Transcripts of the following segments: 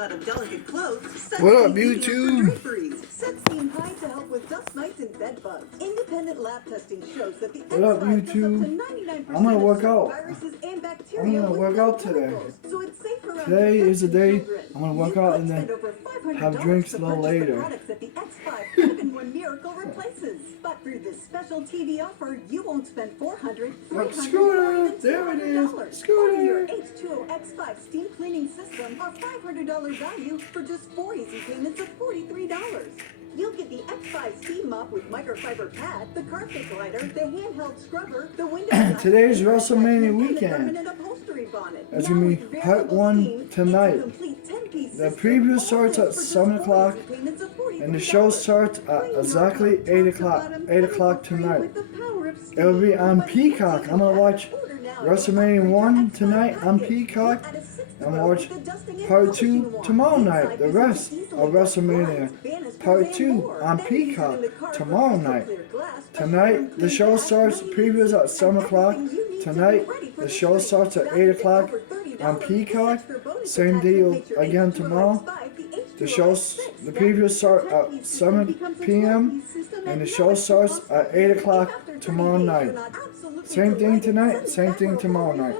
Out of delicate clothes, what up, YouTube? set steam high to help with dust mites and bed bugs. Independent lab testing shows that the What up, YouTube? I'm gonna work out. viruses and bacteria I'm gonna work out today. so it's safe around Today is the day children. I'm gonna work out and then have drinks a little later. Products that the X5 5-in-1 Miracle replaces. But through this special TV offer, you won't spend $400, $300, Scooter, or even there it is. $200. Scooter. Your H2O X5 steam cleaning system, our $500 value for just 4 easy payments of $43. You'll get the X5 steam mop with microfiber pad, the carpet glider, the handheld scrubber, the window. Today's WrestleMania weekend. That's gonna be part 1 tonight. The preview starts at 7 o'clock, and the show starts at exactly 8 o'clock. 8 o'clock tonight. It'll be on Peacock. I'm gonna watch WrestleMania 1 tonight on Peacock, and watch part 2 tomorrow night. The rest of WrestleMania part 2 on Peacock tomorrow night. Tonight the show starts. Previews at 7 o'clock. Tonight the show starts at 8 o'clock on Peacock. Same deal again tomorrow. The previews start at 7 p.m. and the show starts at 8 o'clock tomorrow night. Same thing tonight, same thing tomorrow night.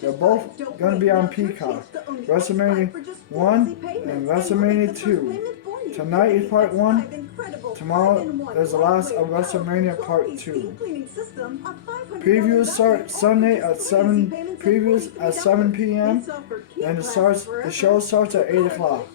They're both going to be on Peacock. WrestleMania 1 and WrestleMania 2. Tonight is part 1. Tomorrow there's the last of WrestleMania part 2. Previews start Sunday at 7. Previews at 7 p.m. and the show starts at 8 o'clock.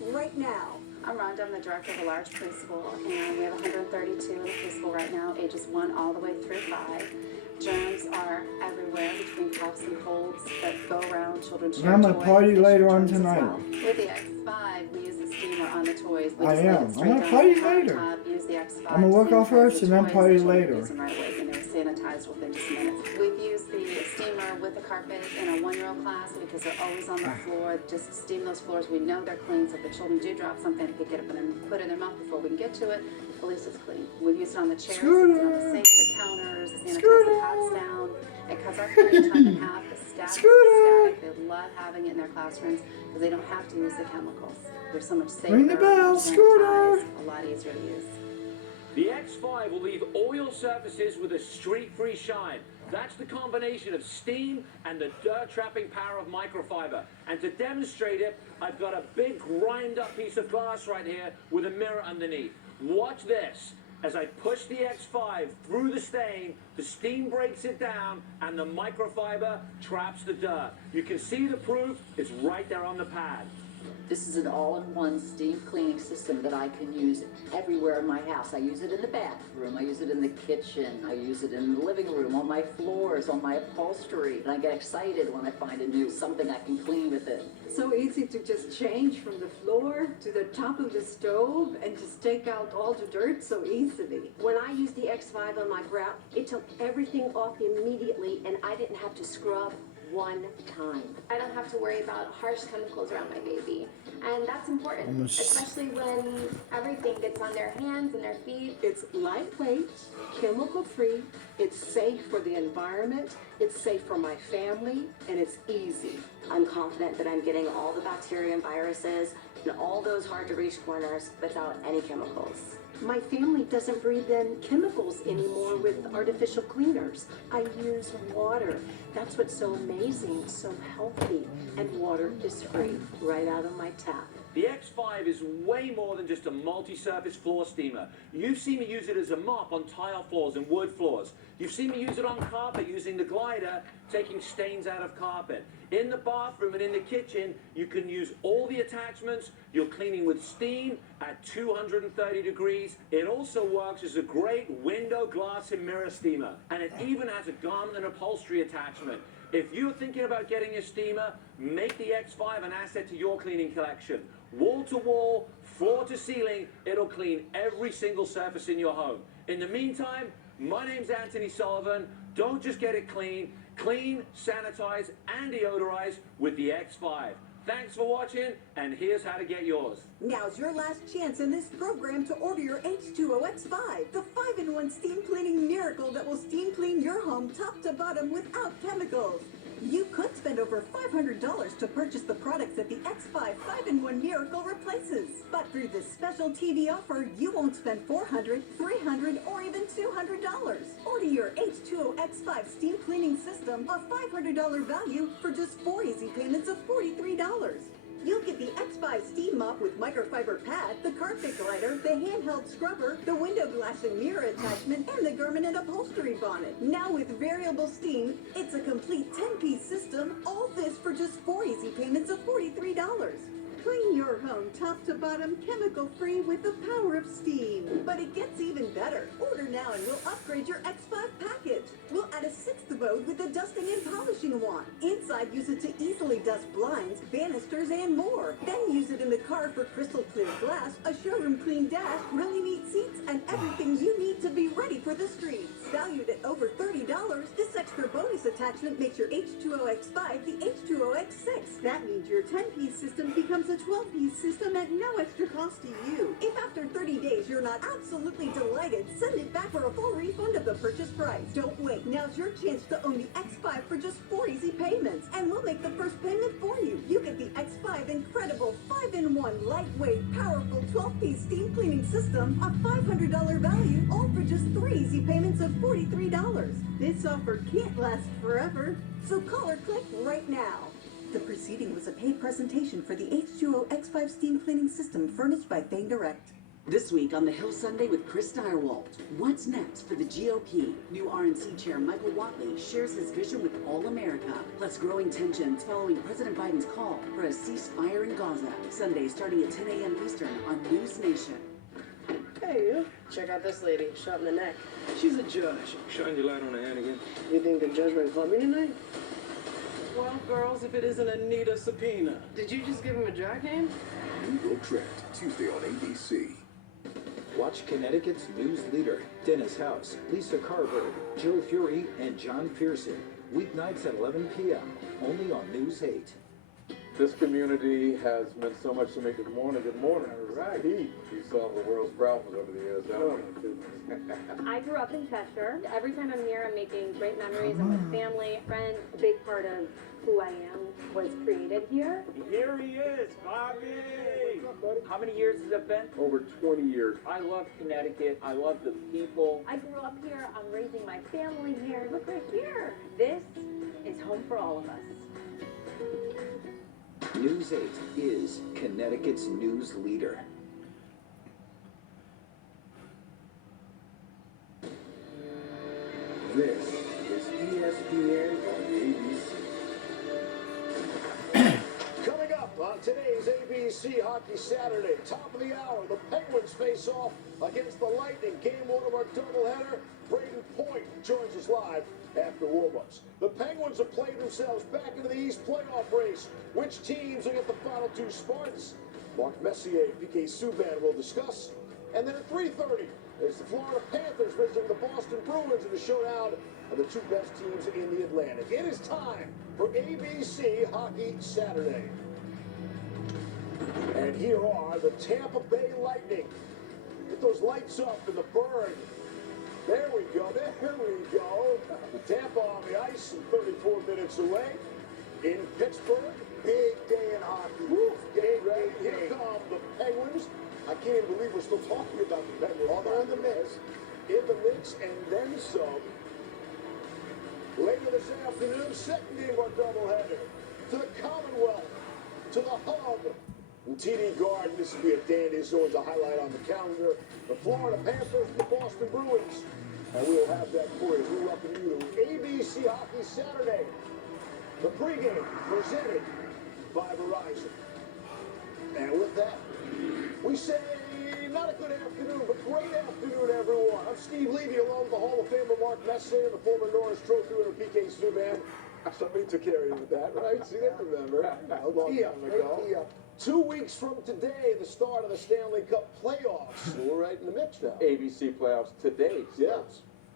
I'm Rhonda, I'm the director of a large preschool, and we have 132 in the preschool right now, ages 1 all the way through 5. Germs are everywhere between coughs and colds that go around children's toys. I'm gonna party later on tonight. Well. With the X5, we use the steamer on the toys. We I just am. I'm gonna party later. Use the X5 I'm gonna work out first and then party later. Use them right away, and they're sanitized within just minutes. We've used the steamer with the carpet in a 1-year-old class because they're always on the floor. Just steam those floors. We know they're clean, so if the children do drop something, pick it up and then put it in their mouth before we can get to it. At least it's clean. We've used it on the chairs, on the sinks, the counters, sanitize the cots down. It cuts our cleaning time in half. The staff is ecstatic. They love having it in their classrooms because they don't have to use the chemicals. They're so much safer. Ring the bell, Scooter. A lot easier to use. The X5 will leave all your surfaces with a streak-free shine. That's the combination of steam and the dirt-trapping power of microfiber. And to demonstrate it, I've got a big grind-up piece of glass right here with a mirror underneath. Watch this. As I push the X5 through the stain, the steam breaks it down and the microfiber traps the dirt. You can see the proof. It's right there on the pad. This is an all-in-one steam cleaning system that I can use everywhere in my house. I use it in the bathroom, I use it in the kitchen, I use it in the living room, on my floors, on my upholstery. And I get excited when I find something I can clean with it. So easy to just change from the floor to the top of the stove and just take out all the dirt so easily. When I used the X5 on my grout, it took everything off immediately and I didn't have to scrub one time. I don't have to worry about harsh chemicals around my baby. And that's important, especially when everything gets on their hands and their feet. It's lightweight, chemical-free, it's safe for the environment, it's safe for my family, and it's easy. I'm confident that I'm getting all the bacteria and viruses and all those hard-to-reach corners without any chemicals. My family doesn't breathe in chemicals anymore with artificial cleaners. I use water. That's what's so amazing, so healthy. And water is free right out of my tap. The X5 is way more than just a multi-surface floor steamer. You've seen me use it as a mop on tile floors and wood floors. You've seen me use it on carpet using the glider, taking stains out of carpet. In the bathroom and in the kitchen, you can use all the attachments. You're cleaning with steam at 230 degrees. It also works as a great window, glass, and mirror steamer. And it even has a garment and upholstery attachment. If you're thinking about getting a steamer, make the X5 an asset to your cleaning collection. Wall to wall, floor to ceiling, it'll clean every single surface in your home. In the meantime, my name's Anthony Sullivan. Don't just get it clean. Clean, sanitize, and deodorize with the X5. Thanks for watching, and here's how to get yours. Now's your last chance in this program to order your H2O X5, the 5-in-1 steam cleaning miracle that will steam clean your home top to bottom without chemicals. You could spend over $500 to purchase the products that the X5 5-in-1 Miracle replaces. But through this special TV offer, you won't spend $400, $300, or even $200. Order your H2O X5 steam cleaning system, a $500 value, for just 4 easy payments of $43. You'll get the X5 steam mop with microfiber pad, the carpet glider, the handheld scrubber, the window glass and mirror attachment, and the garment and upholstery bonnet. Now with variable steam, it's a complete 10-piece system. All this for just 4 easy payments of $43. Clean your home top to bottom chemical-free with the power of steam. But it gets even better. Order now and we'll upgrade your X5 package. We'll add a 6th mode with a dusting and polishing wand. Inside, use it to easily dust blinds, banisters, and more. Then use it in the car for crystal clear glass, a showroom clean dash, really neat seats, and everything you need to be ready for the streets. Valued at over $30, this extra bonus attachment makes your H2O X5 the H2O X6. That means your 10-piece system becomes a 12-piece system at no extra cost to you. If after 30 days you're not absolutely delighted, send it back for a full refund of the purchase price. Don't wait. Now's your chance to own the X5 for just 4 easy payments, and we'll make the first payment for you. You get the X5 incredible 5-in-1 lightweight, powerful 12-piece steam cleaning system, a $500 value, all for just 3 easy payments of $43. This offer can't last forever, so call or click right now. The preceding was a paid presentation for the H2O X5 steam cleaning system furnished by Thane Direct. This week on The Hill Sunday with Chris Direwalt, what's next for the GOP? New RNC chair Michael Watley shares his vision with all America, plus growing tensions following President Biden's call for a ceasefire in Gaza. Sunday starting at 10 a.m. Eastern on News Nation. Hey, you. Check out this lady, shot in the neck. She's a judge. Shine your light on her hand again. You think the judge might club me tonight? Well, girls, if it isn't Anita Subpoena. Did you just give him a drag name? New Will Trent, Tuesday on ABC. Watch Connecticut's news leader, Dennis House, Lisa Carver, Joe Fury, and John Pearson. Weeknights at 11 p.m. only on News 8. This community has meant so much to me. Good morning, good morning. All right. You solved the world's problems over the years, haven't you? I grew up in Cheshire. Every time I'm here, I'm making great memories. I'm with family, friends. A big part of who I am was created here. Here he is, Bobby! How many years has it been? Over 20 years. I love Connecticut. I love the people. I grew up here. I'm raising my family here. Look right here. This is home for all of us. News 8 is Connecticut's news leader. This is ESPN on ABC. Coming up on today's ABC Hockey Saturday, top of the hour, the Penguins face off against the Lightning. Game 1 of our doubleheader. Braden Point joins us live after warm-ups. The Penguins have played themselves back into the East playoff race. Which teams will get the final 2 spots? Mark Messier and PK Subban will discuss. And then at 3:30, it's the Florida Panthers visiting the Boston Bruins in the showdown of the 2 best teams in the Atlantic. It is time for ABC Hockey Saturday. And here are the Tampa Bay Lightning. Get those lights up in the burn. There we go, there we go. Tampa on the ice, 34 minutes away. In Pittsburgh, big day in hockey. Woo, game ready. Here come the Penguins. I can't even believe we're still talking about the Penguins. Oh, they're in the mix. In the mix, and then some. Later this afternoon, second game of our doubleheader. To the Commonwealth, to the Hub. In TD Garden, this will be a dandy. This is always a highlight on the calendar. The Florida Panthers and the Boston Bruins. And we'll have that for you. We welcome you to ABC Hockey Saturday. The pregame presented by Verizon. And with that, we say not a good afternoon, but great afternoon, everyone. I'm Steve Levy, along with the Hall of Famer Mark Messier and the former Norris Trophy winner PK Subban. Somebody took care of you with that, right? See, I remember. A long time ago. 2 weeks from today, the start of the Stanley Cup playoffs. So we're right in the mix now. ABC playoffs today. Yeah.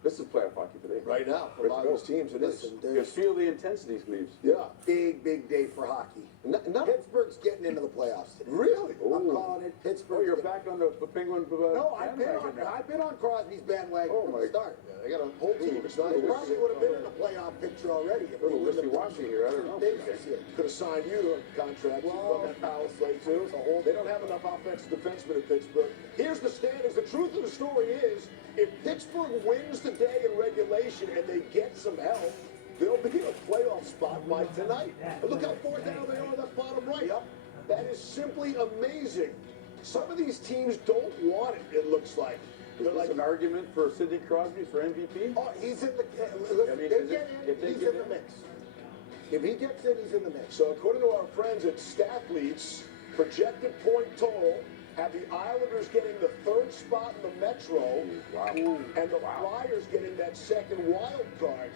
This is playoff hockey today. Right now, for a lot of those teams, it is. You can feel the intensity, Sleeves. Yeah. Big day for hockey. No. Pittsburgh's getting into the playoffs today. Really? I'm calling it. Pittsburgh. Oh, you're back on the Penguin No, I've been on Crosby's bandwagon from the start. They got a whole team. He probably would have been in the playoff picture already. A little wishy-washy here. I don't know. Could have signed you to a contract. You run that power play too. They don't have enough offensive defensemen in Pittsburgh. Here's the standings. The truth of the story is, if Pittsburgh wins today in regulation and they get some help, they'll be in a playoff spot by tonight. And look how far down they are in that bottom right. That is simply amazing. Some of these teams don't want it, it looks like. Is this an argument for Sidney Crosby for MVP? Oh, he's in the... If they get in the mix. If he gets in, he's in the mix. So according to our friends at Stathletes, projected point total have the Islanders getting the third spot in the Metro, and the Flyers getting that second wild card.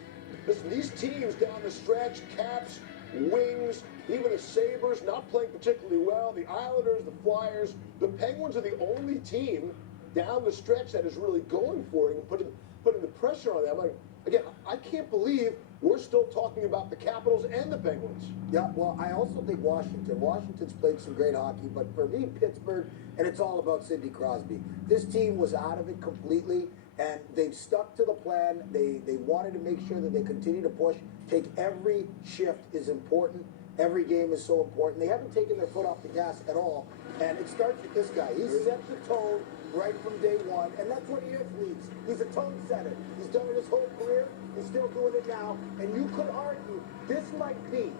Listen, these teams down the stretch, Caps, Wings, even the Sabres, not playing particularly well. The Islanders, the Flyers, the Penguins are the only team down the stretch that is really going for it and putting the pressure on them. Again, I can't believe we're still talking about the Capitals and the Penguins. Yeah, well, I also think Washington's played some great hockey, but for me, Pittsburgh, and it's all about Sidney Crosby. This team was out of it completely, and they've stuck to the plan. They wanted to make sure that they continue to push. Take every shift is important. Every game is so important. They haven't taken their foot off the gas at all, and it starts with this guy. He set the tone right from day one, and that's what he is, Leeds. He's a tone setter. He's done it his whole career. He's still doing it now, and you could argue this might be,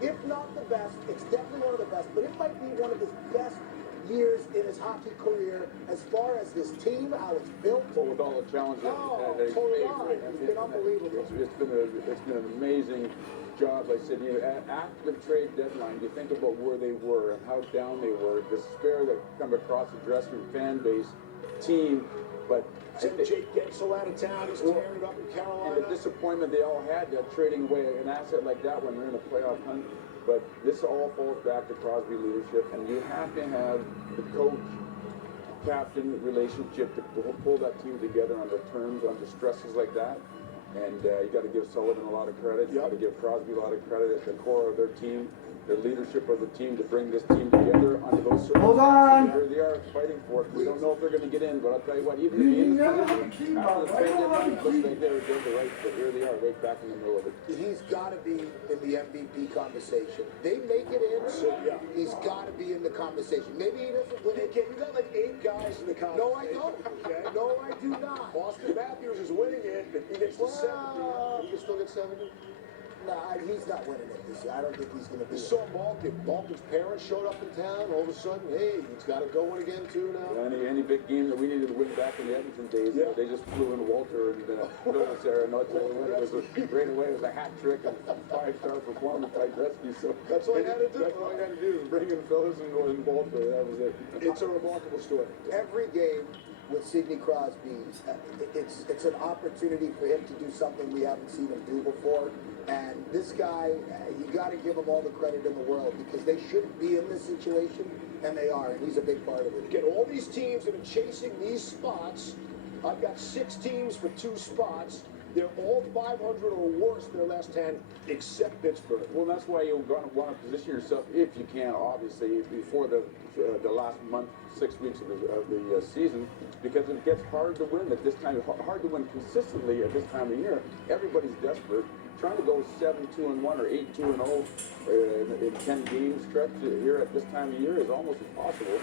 if not the best, it's definitely one of the best, but it might be one of his best years in his hockey career as far as this team, how it's built. Well, with all the challenges it's been unbelievable. It's been an amazing job. Like I said, after the trade deadline, you think about where they were and how down they were, despair that come across the dressing room, fan base, team, but Jake Gensel out of town, he's tearing it up in Carolina. And the disappointment they all had trading away an asset like that when they're in a playoff hunt. But this all falls back to Crosby leadership, and you have to have the coach, captain relationship to pull that team together under terms, under stresses like that. And you got to give Sullivan a lot of credit. You got to give Crosby a lot of credit at the core of their team, the leadership of the team to bring this team together under those circumstances. Hold on. Here they are fighting for it. We don't know if they're going to get in, but I'll tell you what, even if he is after the trade deadline, it looks like they're the right, but here they are right back in the middle of it. He's got to be in the MVP conversation. They make it in, so he's got to be in the conversation. Maybe he doesn't win it. You got like 8 guys in the conversation. No, I don't. Okay. No, I do not. Austin Matthews is winning it. If he gets to 70, he can still get 70. Nah, he's not winning it this year. I don't think he's going to be. You saw Malkin. Malkin's parents showed up in town. All of a sudden, hey, he's got to go in again too now. Any big game that we needed to win back in the Edmonton days, they just flew in Walter and Phillips there, and I'll tell you what, it was right away. It was a hat trick and 5-star performance by Gretzky. So that's all you had to do. That's all you had to do was bring in Phillips and go in Walter. That was it. It's a remarkable story. Every game with Sidney Crosby, it's an opportunity for him to do something we haven't seen him do before. And this guy, you got to give him all the credit in the world because they shouldn't be in this situation, and they are, and he's a big part of it. Again, all these teams that are chasing these spots, I've got 6 teams for 2 spots. They're all 500 or worse in their last 10, except Pittsburgh. Well, that's why you're going to want to position yourself, if you can, obviously, before the last month, 6 weeks of the season, because it gets hard to win at this time, hard to win consistently at this time of year. Everybody's desperate. Trying to go 7-2-1 or 8-2-0 in 10 game stretch here at this time of year is almost impossible.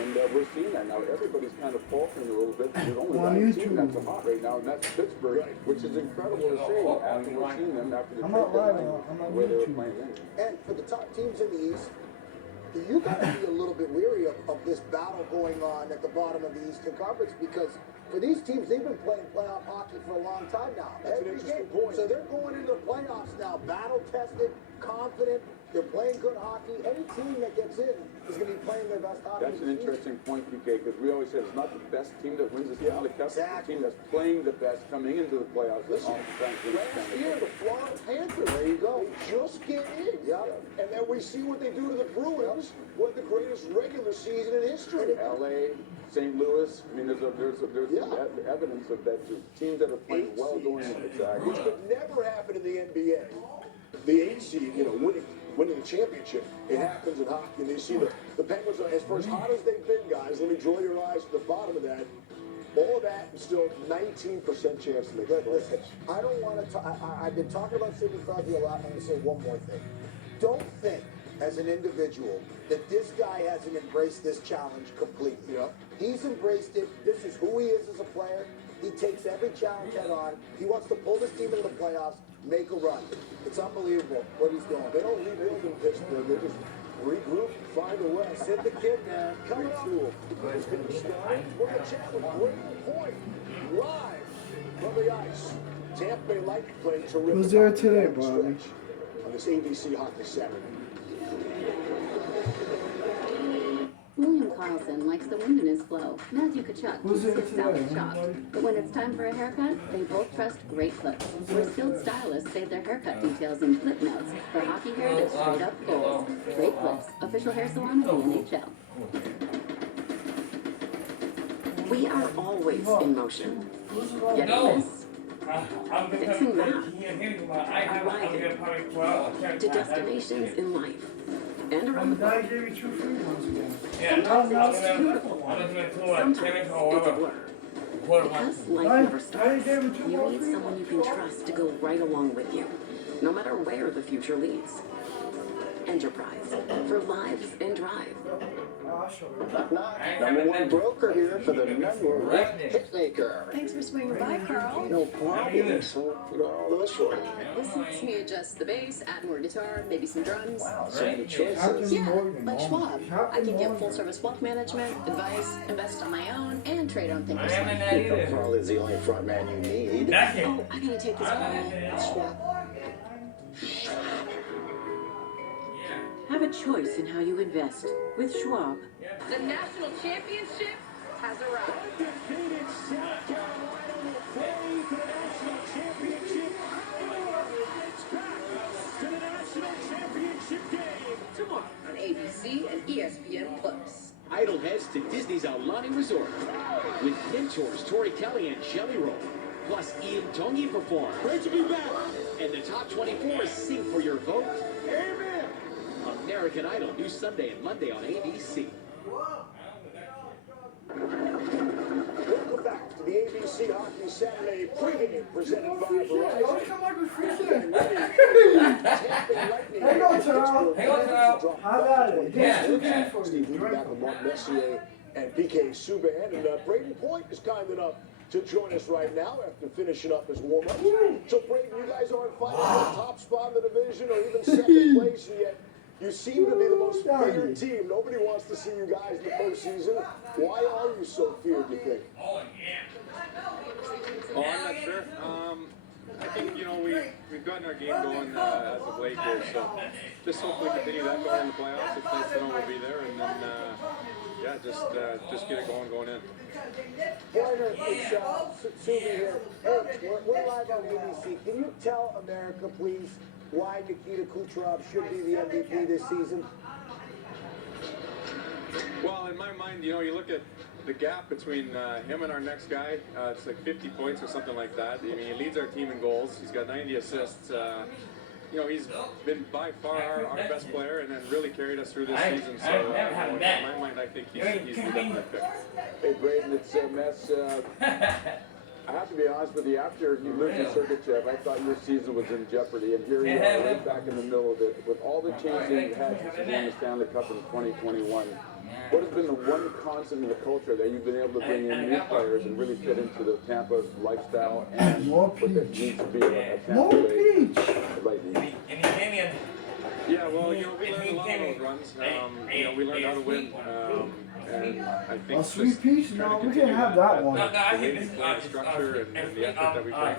And we're seeing that now. Everybody's kind of faltering a little bit. There's only one team that's hot right now, and that's Pittsburgh, which is incredible to see after we're seeing them after the trade deadline, where they were playing then. And for the top teams in the East, you got to be a little bit weary of this battle going on at the bottom of the Eastern Conference because for these teams, they've been playing playoff hockey for a long time now. That's an interesting point. So they're going into the playoffs now, battle-tested, confident. They're playing good hockey. Any team that gets in is going to be playing their best hockey. That's an interesting point, PK, because we always say it's not the best team that wins the Stanley Cup. It's the team that's playing the best coming into the playoffs. Listen, last year, the Florida Panthers, there you go, just get in. And then we see what they do to the Bruins, what the greatest regular season in history. LA, St. Louis, I mean, there's evidence of that. Teams that are playing well going into Which could never happen in the NBA. The 8 seed, winning winning the championship. It happens in hockey, and you see the Penguins are, as far as hot as they've been, guys, let me draw your eyes to the bottom of that. All of that, and still 19% chance to make it. Listen, I don't want to. I've been talking about Sidney Crosby a lot. I'm going to say one more thing. Don't think, as an individual, that this guy hasn't embraced this challenge completely. Yeah. He's embraced it. This is who he is as a player. He takes every challenge head on. He wants to pull this team into the playoffs, make a run. It's unbelievable what he's doing. They don't rebuild in Pittsburgh. They just regroup, find a way. Sit the kid down. Coming up, we're going to chat with Braden Point live from the ice. Tampa Bay Lightning playing terrific. Who's there today, Bobby? On this ABC Hockey Saturday. William Carlson likes the wind in his flow. Matthew Kachuk Who's keeps there his south today? chopped. But when it's time for a haircut, they both trust Great Clips, where skilled stylists save their haircut details in clip notes for hockey hair that's straight up goals. Great Clips, official hair salon of the NHL. We are always in motion. Getting this, fixing that, arriving to destinations in life and around the world. Sometimes it's just beautiful. Sometimes it's a blur. Because life never stops, you need someone you can trust to go right along with you, no matter where the future leads. Enterprise, for lives and drive. Knock, knock. Number one broker here for the number one hitmaker. Thanks for swinging by, Carl. No problem. So, what are all those for? This lets me adjust the bass, add more guitar, maybe some drums. Wow, so many choices. Yeah, like Schwab. I can get full-service wealth management, advice, invest on my own, and trade on things. Carl is the only front man you need. Oh, I gotta take this call. Schwab. Have a choice in how you invest with Schwab. The national championship has arrived. Undefeated South Carolina will play for the national championship. It's back to the national championship game. Tomorrow on ABC and ESPN Plus. Idol heads to Disney's Aulani Resort with mentors Tori Kelly and Shelley Roll. Plus, Ian Tongi perform. Great to be back. And the top 24 sing for your vote. Amen. American Idol, new Sunday and Monday on ABC. Welcome back to the ABC Hockey Saturday pregame presented by Verizon. Hang on, Charles. How about it? Yeah. Steve Lee back with Mark Messier and PK Subban. And Braden Point is kind enough to join us right now after finishing up his warm-up. So, Braden, you guys aren't fighting for the top spot in the division or even second place, and yet you seem to be the most feared team. Nobody wants to see you guys in the postseason. Why are you so feared, do you think? Oh, I'm not sure. I think, we've gotten our game going as of late here, so just hopefully continue that going in the playoffs. It's nice to know we'll be there, and then, just get it going in. Pointer, it's Susie here. Hey, we're live on ABC. Can you tell America, please, why Nikita Kucherov should be the MVP this season? Well, in my mind, you look at the gap between him and our next guy. It's like 50 points or something like that. I mean, he leads our team in goals. He's got 90 assists. He's been by far our best player and then really carried us through this season. So, in my mind, I think he's the definite pick. Hey, Braden, it's Mess. I have to be honest with you, after you moved to Sergachev, I thought your season was in jeopardy, and here you are right back in the middle of it. With all the changes you've had since you won the Stanley Cup in 2021, what has been the one constant in the culture that you've been able to bring in new players and really fit into the Tampa lifestyle and what it needs to be a Tampa Bay Lightning? Yeah, well, we learned a lot of those runs. We learned how to win. And I think Sweet Peach? No, we can't have that one. The way we play, the structure and the effort that we bring.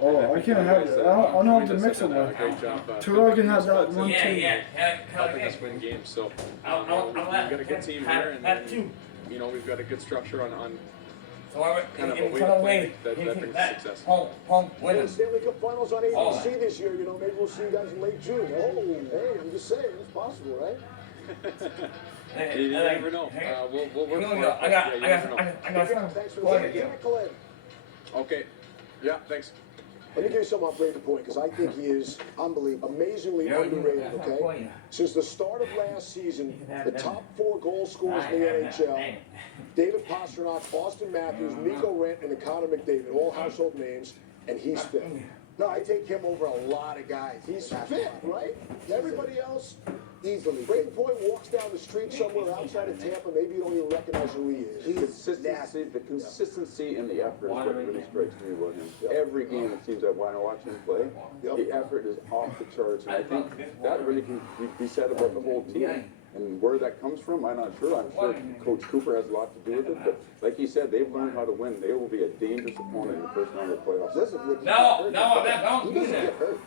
Oh, I can't have it. I don't have to mix it with. Terrell can have that one too. Helping us win games. So we've got a good team here, and then, we've got a good structure on kind of a way to play that brings success. The Stanley Cup Finals on ABC this year. Maybe we'll see you guys in late June. Hey, I'm just saying, it's possible, right? You never know. We'll work for it. I got Thanks for the Okay. Yeah, thanks. Let me give you something off Brady Point, because I think he is unbelievable, amazingly underrated, okay? Since the start of last season, the top 4 goal scorers in the NHL, David Pastrnak, Austin Matthews, Nico Rent, and Connor McDavid, all household names, and he's fit. No, I take him over a lot of guys. He's fit, right? Everybody else, easily. Brady Point walks down the street somewhere outside of Tampa, maybe you don't even recognize who he is. The consistency and the effort is what really strikes me about him. Every game it seems that when I watch him play, the effort is off the charts, and I think that really can be said about the whole team. And where that comes from, I'm not sure. I'm sure Coach Cooper has a lot to do with it. But like he said, they've learned how to win. They will be a dangerous opponent in the first round of the playoffs. Listen, No, I'm not he going to do doesn't that. get hurt.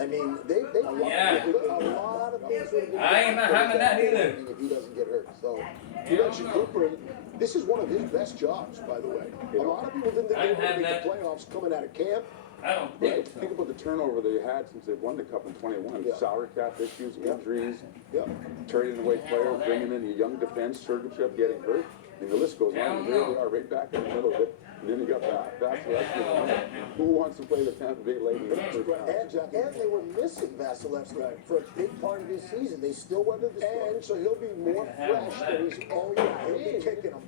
I mean, they a lot of things would have been I ain't not having that either. if he doesn't get hurt. So You mentioned Cooper, and this is one of his best jobs, by the way. A lot of people didn't think they were going to make the playoffs coming out of camp. I don't Think about the turnover they had since they've won the Cup in 21. Salary cap issues, injuries, trading away players, bringing in a young defense, Sergachev getting hurt. And the list goes on. And here they are right back in the middle of it. And then you got Vasilevsky. Who wants to play the Tampa Bay Lightning in the first round? and they were missing Vasilevsky for a big part of his season. They still weathered the storm. And so he'll be more fresh than he's he'll be kicking them.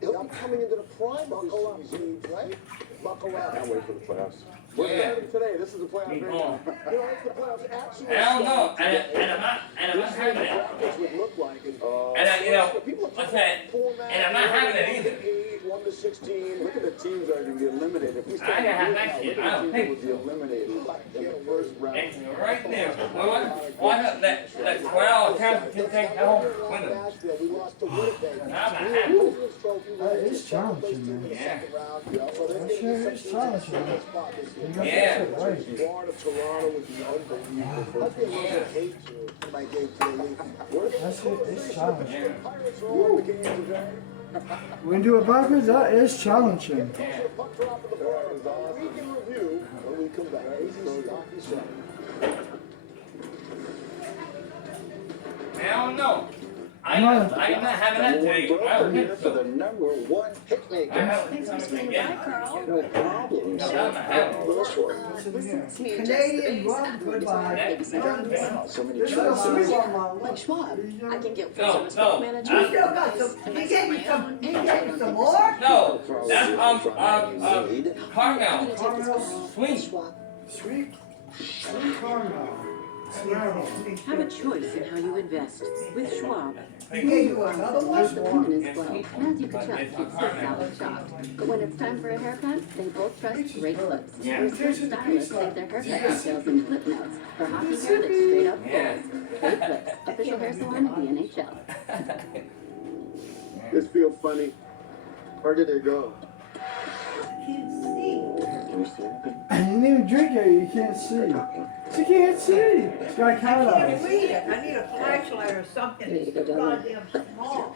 He'll be coming into the prime of his season, right? Buckle up. Can't wait for the playoffs. We're starting today. This is the playoff right now. You know, it's the playoffs actually. I don't know, and I'm not having it. Would look like it. And I'm not having it either. 1 to 16. Look at the teams that are going to be eliminated. If we start I have that look shit. at I the don't teams that think would be eliminated in the first round. And right there. Why not let 12 times to take home with them? Nashville, we lost to Winnipeg. I'm not happy. That is challenging, man. Yeah. That sure is challenging, man. You got Yeah. that shit right. Florida, Toronto would be unbelievable. I feel a little bit of hate in my game today. That shit is challenging. Pirates are on the game today. We can do it backwards, that is challenging. Puck drop in the bar. We can review when we come back. ABC Hockey Sunday. I don't know. I'm not having that today. I don't think For so. the #1 hit maker. Thanks for swinging by, Carl. No problem. No, I'm not having it. This one. Canadian rum, goodbye. So many This is a choices. sweet one. Like Schwab, I can get full No, service no. wealth You management. still got some, you gave me some, you gave me some more? No, that's caramel. Sweet. Sweet caramel. Have a choice in how you invest. With Schwab, You gave you another one? the payment is low. And as you can tell, it's so salad shocked. But when it's time for a haircut, they both trust great clips. Their skilled stylists save their haircut details in clip notes for hockey hair that's straight up goals. Great clips, official hair salon of the NHL. This feel funny. Where did it go? You didn't even drink it, you can't see. She can't see. It's got I can't cataracts. read it. I need a flashlight or something. It's too goddamn small.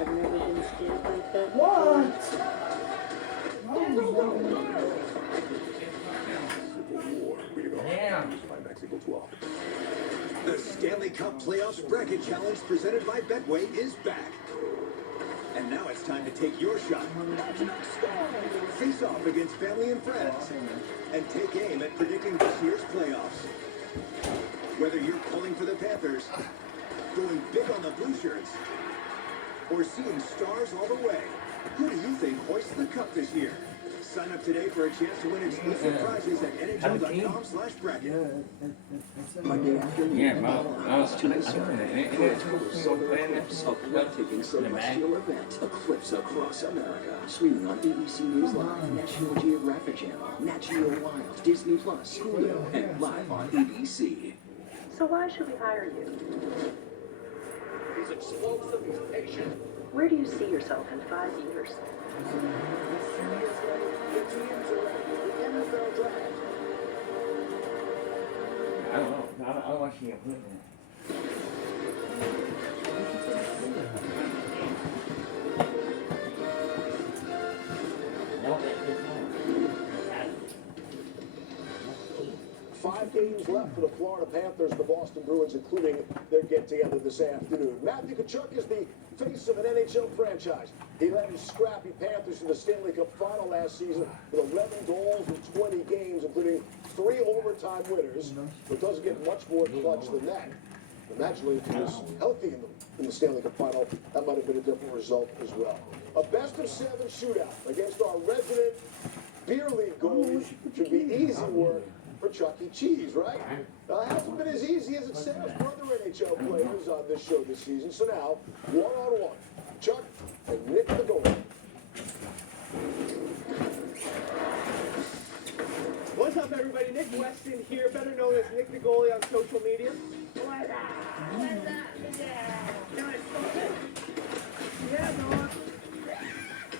I've never been scared like that. What? Damn. The Stanley Cup Playoffs Bracket Challenge presented by Betway is back. And now it's time to take your shot. Face off against family and friends. And take aim at predicting this year's playoffs. Whether you're pulling for the Panthers, going big on the blue shirts, or seeing stars all the way, who do you think hoists the cup this year? Sign up today for a chance to win exclusive prizes at NHL.com/bracket. Monday afternoon. Yeah, well, Taking celestial event, Eclipse Across America. Streaming on ABC News Live, National Geographic Channel, Nat Geo Wild, Disney Plus, Hulu, and live on ABC. So why should we hire you? He's explosive, he's patient. Where do you see yourself in 5 years? I don't know. I don't want to see it. games left for the Florida Panthers and the Boston Bruins, including their get-together this afternoon. Matthew Tkachuk is the face of an NHL franchise. He led his scrappy Panthers to the Stanley Cup final last season with 11 goals in 20 games, including 3 overtime winners. It doesn't get much more clutch than that. Imagine if he was healthy in the Stanley Cup final, that might have been a different result as well. A best-of-7 shootout against our resident beer league goalies should be easy work for Chuck E. Cheese, right? It hasn't been as easy as it sounds for other NHL players on this show this season. So now, one-on-one, Chuck and Nick the goalie. What's up, everybody? Nick Weston here, better known as Nick the goalie on social media. Yeah, Noah.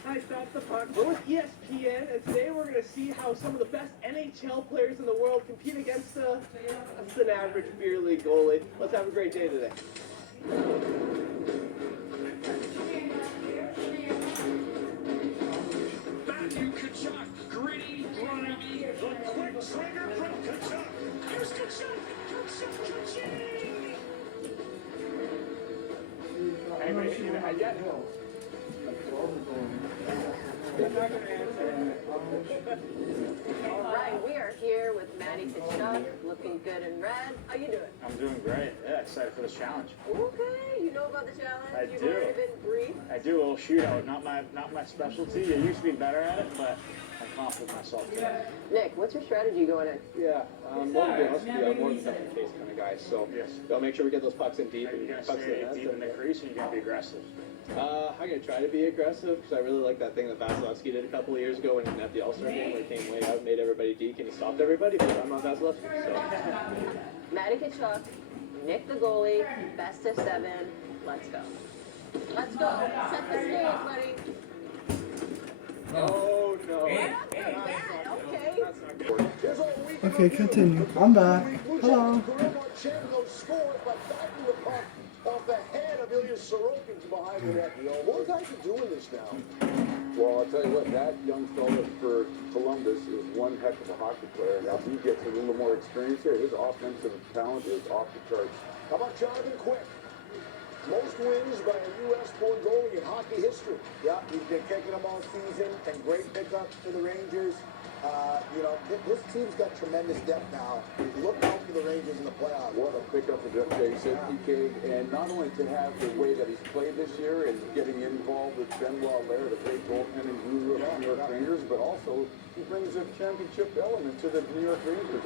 Nice, that's the puck. We're with ESPN, and today we're going to see how some of the best NHL players in the world compete against an average beer league goalie. Let's have a great day today. Matthew Tkachuk, gritty, grimy, the quick trigger from Tkachuk. Here's Tkachuk. Anybody see the head yet? All right, we are here with Matty Tkachuk, looking good in red. How you doing? I'm doing great. Yeah, excited for this challenge. Okay, you know about the challenge? I You've do. already been briefed. I do a little shootout. Not my specialty. I used to be better at it, but I'm confident with myself too. Nick, what's your strategy going in? Yeah, well, to be honest with you, I'm more of a stuff-and-chase kind of guy, so I'll make sure we get those pucks in deep. Are you going to stay deep in the crease, or are you going to be aggressive? I'm going to try to be aggressive, because I really like that thing that Vasilevsky did a couple of years ago when at the All-Star game, where he came way out, made everybody deke, and he stopped everybody, but I'm not Vasilevsky, so. Matty Tkachuk, Nick the goalie, best of 7. Let's go. Let's go. Set the stage, buddy. Oh, no. Okay, continue. I'm back. Hello. Scored by backing the puck off the head of Ilya Sorokin behind the net. What guys are doing this now? Well, I'll tell you what, that young fella for Columbus is one heck of a hockey player. Now, he gets a little more experience here. His offensive talent is off the charts. How about Jonathan Quick? Most wins by a U.S.-born goalie in hockey history. Yeah, he's been kicking them all season, and great pickups for the Rangers. This team's got tremendous depth now. Look out for the Rangers in the playoffs. What a pickup for Jeff Jason, PK, and not only to have the way that he's played this year and getting involved with Benoit Laird, the great goaltending guru of the New York Rangers, but also he brings a championship element to the New York Rangers.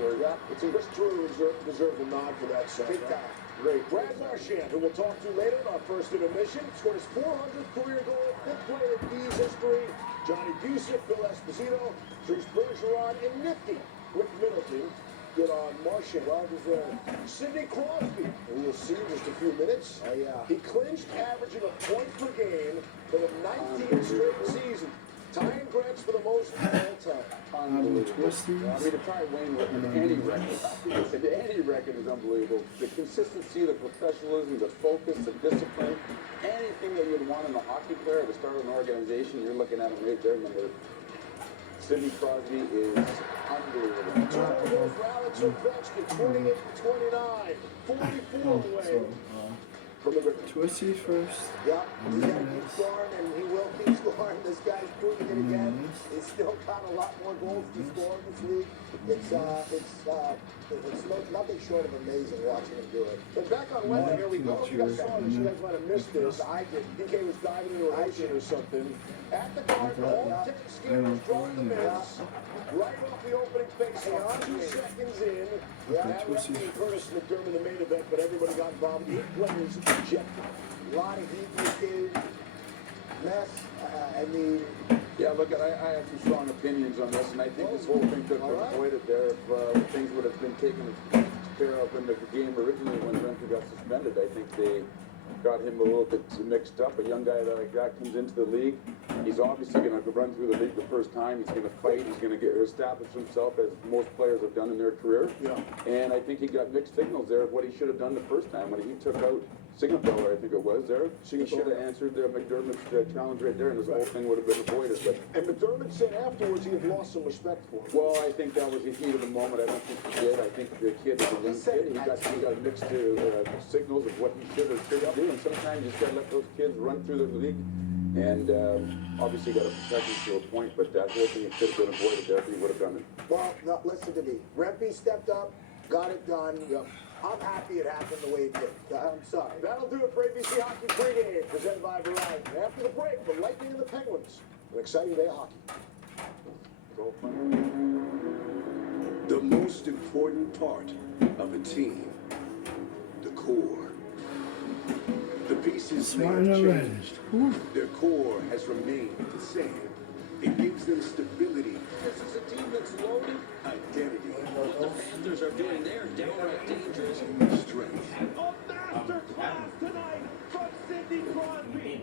It's Chris Drew deserves a nod for that, son. Big time. Great. Brad Marchand, who we'll talk to later in our first intermission, scored his 400th career goal, 5th play in B's history. Johnny Busick, Phil Esposito, Bruce Bergeron, and Nifty Rick Middleton get on Marchand. Well deserved. Sidney Crosby, who we'll see in just a few minutes. Oh, yeah. He clinched averaging a point per game for the 19th straight season. Tying Grants for the most all time. Unbelievable. I mean, to tie Wayne with any record, any record is unbelievable. The consistency, the professionalism, the focus, the discipline, anything that you'd want in a hockey player at the start of an organization, you're looking at him right there. Remember, Sidney Crosby is unbelievable. 2 goals for Alex Ovechkin, 28-29, 44 away. Twisty first. Yeah, he's got to keep scoring, and he will keep scoring. This guy's proving it again. He's still got a lot more goals to score in this league. It's nothing short of amazing watching him do it. But back on Wednesday, here we go. If you guys saw this, you guys might have missed this. I did. PK was diving into an ocean or something. At the Garden, all 10 skiers dropped the minutes. Right off the opening face, 2 seconds in. That was Curtis McDermott, the main event, but everybody got involved. 8 players ejected. A lot of heat in this game. Mess. Yeah, look, I have some strong opinions on this, and I think this whole thing could have been avoided there if things would have been taken care of when the game originally when Renfrew got suspended. I think they got him a little bit mixed up. A young guy like that comes into the league. He's obviously going to run through the league the first time. He's going to fight. He's going to establish himself as most players have done in their career. Yeah. And I think he got mixed signals there of what he should have done the first time when he took out Signateller, I think it was there. He should have answered McDermott's challenge right there, and this whole thing would have been avoided. But And McDermott said afterwards he had lost some respect for him. well, I think that was the heat of the moment. I don't think he did. I think the kid is a young kid. He got mixed signals of what he should or shouldn't do, and sometimes you just got to let those kids run through the league. And obviously got to protect him to a point, but that whole thing could have been avoided there if he would have done it. Well, no, listen to me. Rempe stepped up, got it done. Yep. I'm happy it happened the way it did. I'm sorry. That'll do it for ABC Hockey Pregame, presented by Verizon. And after the break, the Lightning and the Penguins. An exciting day of hockey. The most important part of a team, the core. The pieces may have changed. Their core has remained the same. It gives them stability. This is a team that's loaded. Identity. What the Panthers are doing there, downright dangerous. Strength. A masterclass tonight from Sidney Crosby.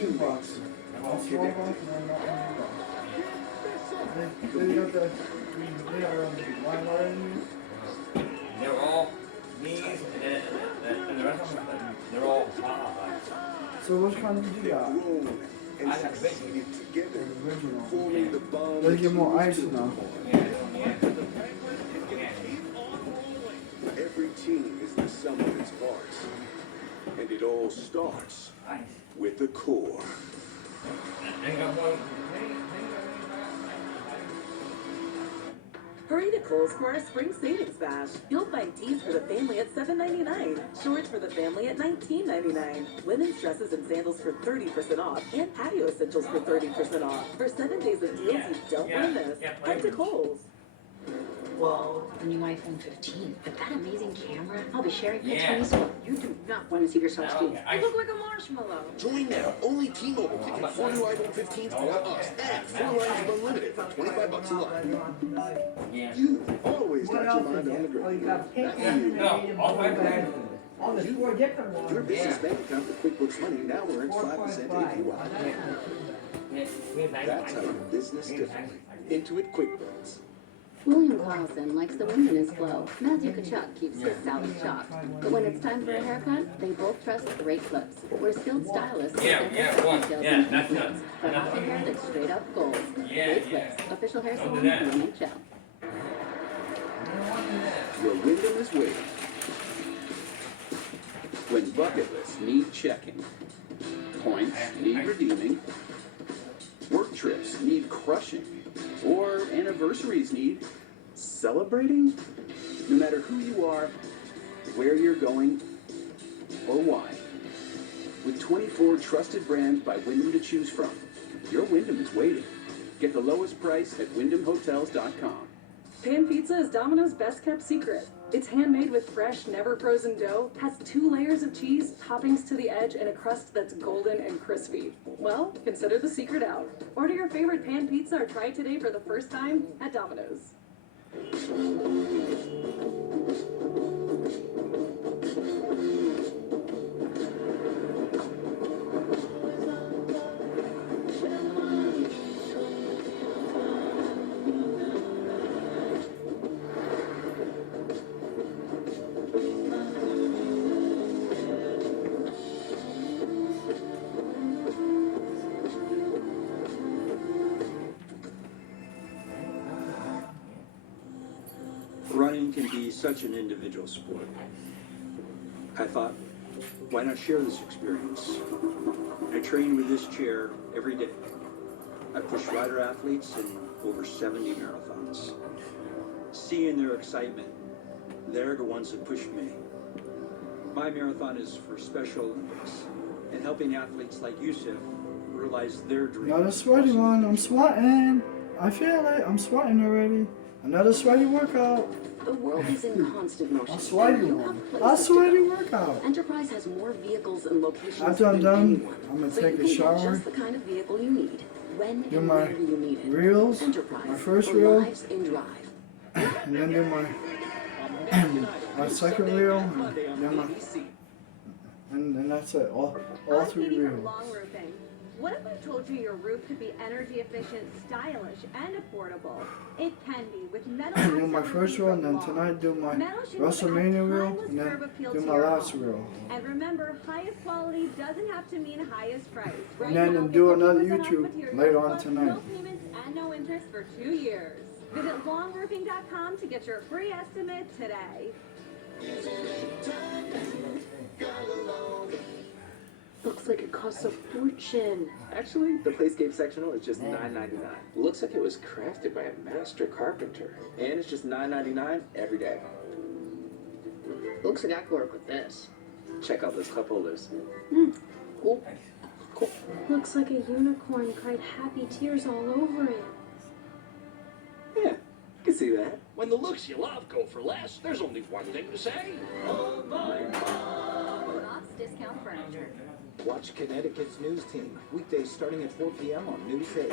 Teammates. Connected. They're all knees, and the rest of them, they're all So which kind did you got? And succeeded together, forming the bond. Let's get more ice now. Every team is the sum of its parts, and it all starts with the core. Hurry to Kohl's for our spring savings bash. You'll find tees for the family at $7.99, shorts for the family at $19.99, women's dresses and sandals for 30% off, and patio essentials for 30% off. For 7 days of deals you don't want to miss. Head to Kohl's. Whoa, the new iPhone 15. But that amazing camera, I'll be sharing pics Yeah. from you. You do not want to see yourself, Steve. Okay. You look like a marshmallow. Join now. Only T-Mobile can get 4 new iPhone 15s or us. And 4 lines of unlimited for $25 a line. You always got your mind on the ground. No, all my plans. Your business bank account for QuickBooks Money now earns 5% APY. That's how you business differently. Intuit QuickBooks. William Carlson likes the wind in his flow. Matthew Kachuk keeps his salad chopped. But when it's time for a haircut, they both trust Great Clips, where skilled stylists Yeah, details yeah, and that's techniques for hockey hair that's straight up gold. Great Clips, official hair salon of the NHL. Your Wyndham is waiting. When bucket lists need checking, points need redeeming, work trips need crushing, or anniversaries need celebrating? No matter who you are, where you're going, or why. With 24 trusted brands by Wyndham to choose from, your Wyndham is waiting. Get the lowest price at WyndhamHotels.com. Pan pizza is Domino's best kept secret. It's handmade with fresh, never frozen dough, has 2 layers of cheese, toppings to the edge, and a crust that's golden and crispy. Well, consider the secret out. Order your favorite pan pizza or try it today for the first time at Domino's. Running can be such an individual sport. I thought, why not share this experience? I train with this chair every day. I push rider athletes in over 70 marathons. Seeing their excitement, they're the ones that push me. My marathon is for Special Olympics and helping athletes like Yusuf realize their dreams. Another sweaty one. I'm sweating. I feel it. I'm sweating already. Another sweaty workout. The world is in constant motion. A sweaty and you one. have A places to sweaty go. workout. Enterprise has more vehicles and locations After I'm than done, anyone. I'm gonna So take you a can shower. get just the kind of vehicle you need. When Do and my where you need it. reels. Enterprise. My first for reel. lives in drive. And then do my second reel. And then my And that's it. All I'm 3 Katie from reels. Long Roofing. What if I told you your roof could be energy efficient, stylish, and affordable? It can be with metal. Do my first reel, and then tonight do my WrestleMania reel, and then do my last reel. And remember, highest quality doesn't have to mean highest price. Right And then now, do get another 50% off YouTube materials later on plus tonight. No payments and no interest for 2 years. Visit longroofing.com to get your free estimate today. Looks like it costs a fortune. Actually, the Playscape sectional is just $9.99. Looks like it was crafted by a master carpenter. And it's just $9.99 every day. Looks like I could work with this. Check out those cup holders. Cool. Cool. Looks like a unicorn cried happy tears all over it. Yeah, I can see that. When the looks you love go for less, there's only one thing to say. Oh my Knox Discount Furniture. Watch Connecticut's news team, weekdays starting at 4 p.m. on News 8.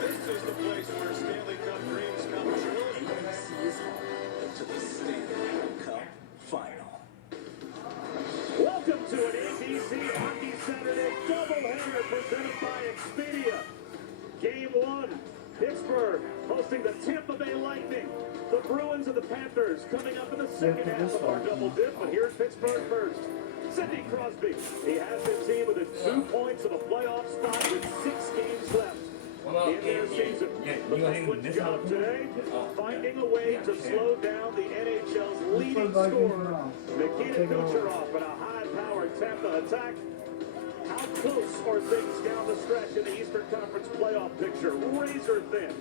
This is the place where Stanley Cup dreams come true. ABC's home to the Stanley Cup Final. Welcome to an ABC Hockey Saturday doubleheader presented by Expedia. Game 1, Pittsburgh hosting the Tampa Bay Lightning. The Bruins and the Panthers coming up in the second half of our double dip, but here's Pittsburgh first. Sidney Crosby, he has his team within 2 points of a playoff spot with 6 games left in their season. The Penguins' job today, finding a way to slow down the NHL's leading scorer, Nikita Kucherov, in a high-powered Tampa attack. How close are things down the stretch in the Eastern Conference playoff picture? Razor thin.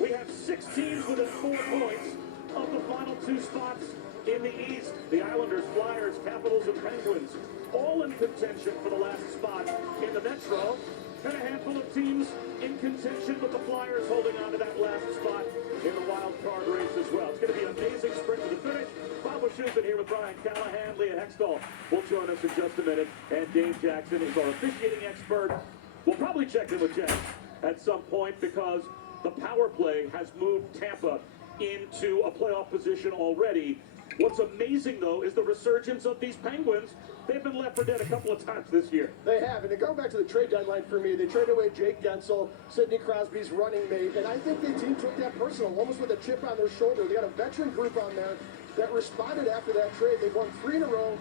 We have 6 teams within 4 points of the final 2 spots in the East. The Islanders, Flyers, Capitals, and Penguins all in contention for the last spot in the Metro. And a handful of teams in contention with the Flyers holding on to that last spot in the wild card race as well. It's going to be an amazing sprint to the finish. Bob Wischusen here with Brian Callahan. Leah Hextall will join us in just a minute. And Dave Jackson is our officiating expert. We'll probably check in with Jack at some point because the power play has moved Tampa into a playoff position already. What's amazing, though, is the resurgence of these Penguins. They've been left for dead a couple of times this year. They have, and to go back to the trade deadline for me, they traded away Jake Gensel, Sidney Crosby's running mate, and I think the team took that personal, almost with a chip on their shoulder. They got a veteran group on there that responded after that trade. They've won 3 in a row,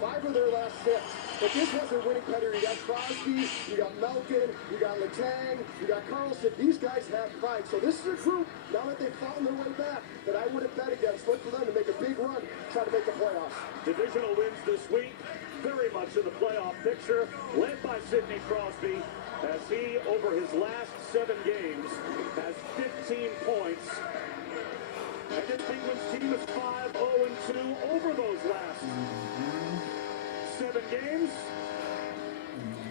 5 of their last 6. But this wasn't winning pedigree. You got Crosby, you got Malkin, you got Letang, you got Carlson. These guys have pride. So this is a group, now that they've fought their way back, that I wouldn't bet against. Look for them to make a big run, try to make the playoffs. Divisional wins this week, very much in the playoff picture, led by Sidney Crosby, as he, over his last 7 games, has 15 points. And this Penguins team is 5-0-2 over those last 7 games.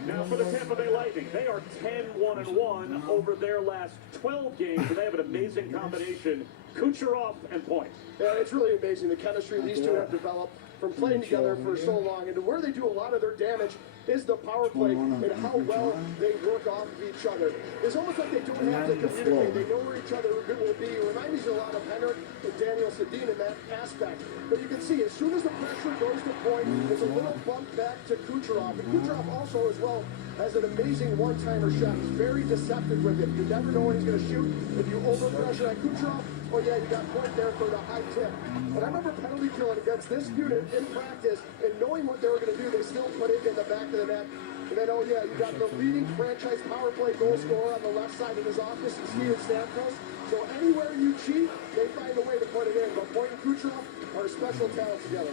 Now for the Tampa Bay Lightning, they are 10-1-1 over their last 12 games, and they have an amazing combination, Kucherov and Point. Yeah, it's really amazing the chemistry these two have developed from playing together for so long, and where they do a lot of their damage is the power play and how well they work off of each other. It's almost like they don't have to communicate. They know where each other will be. It reminds me a lot of Henrik and Daniel Sedin in that aspect. But you can see, as soon as the pressure goes to Point, there's a little bump back to Kucherov. And Kucherov also, as well, has an amazing one-timer shot. He's very deceptive with it. You never know when he's going to shoot. If you overpressure at Kucherov, oh yeah, you got Point there for the high tip. But I remember penalty killing against this unit in practice, and knowing what they were going to do, they still put it in the back of the net. And then, oh yeah, you got the leading franchise power play goal scorer on the left side of his office, Steven Stamkos. So anywhere you cheat, they find a way to put it in. But Point and Kucherov are special talents together.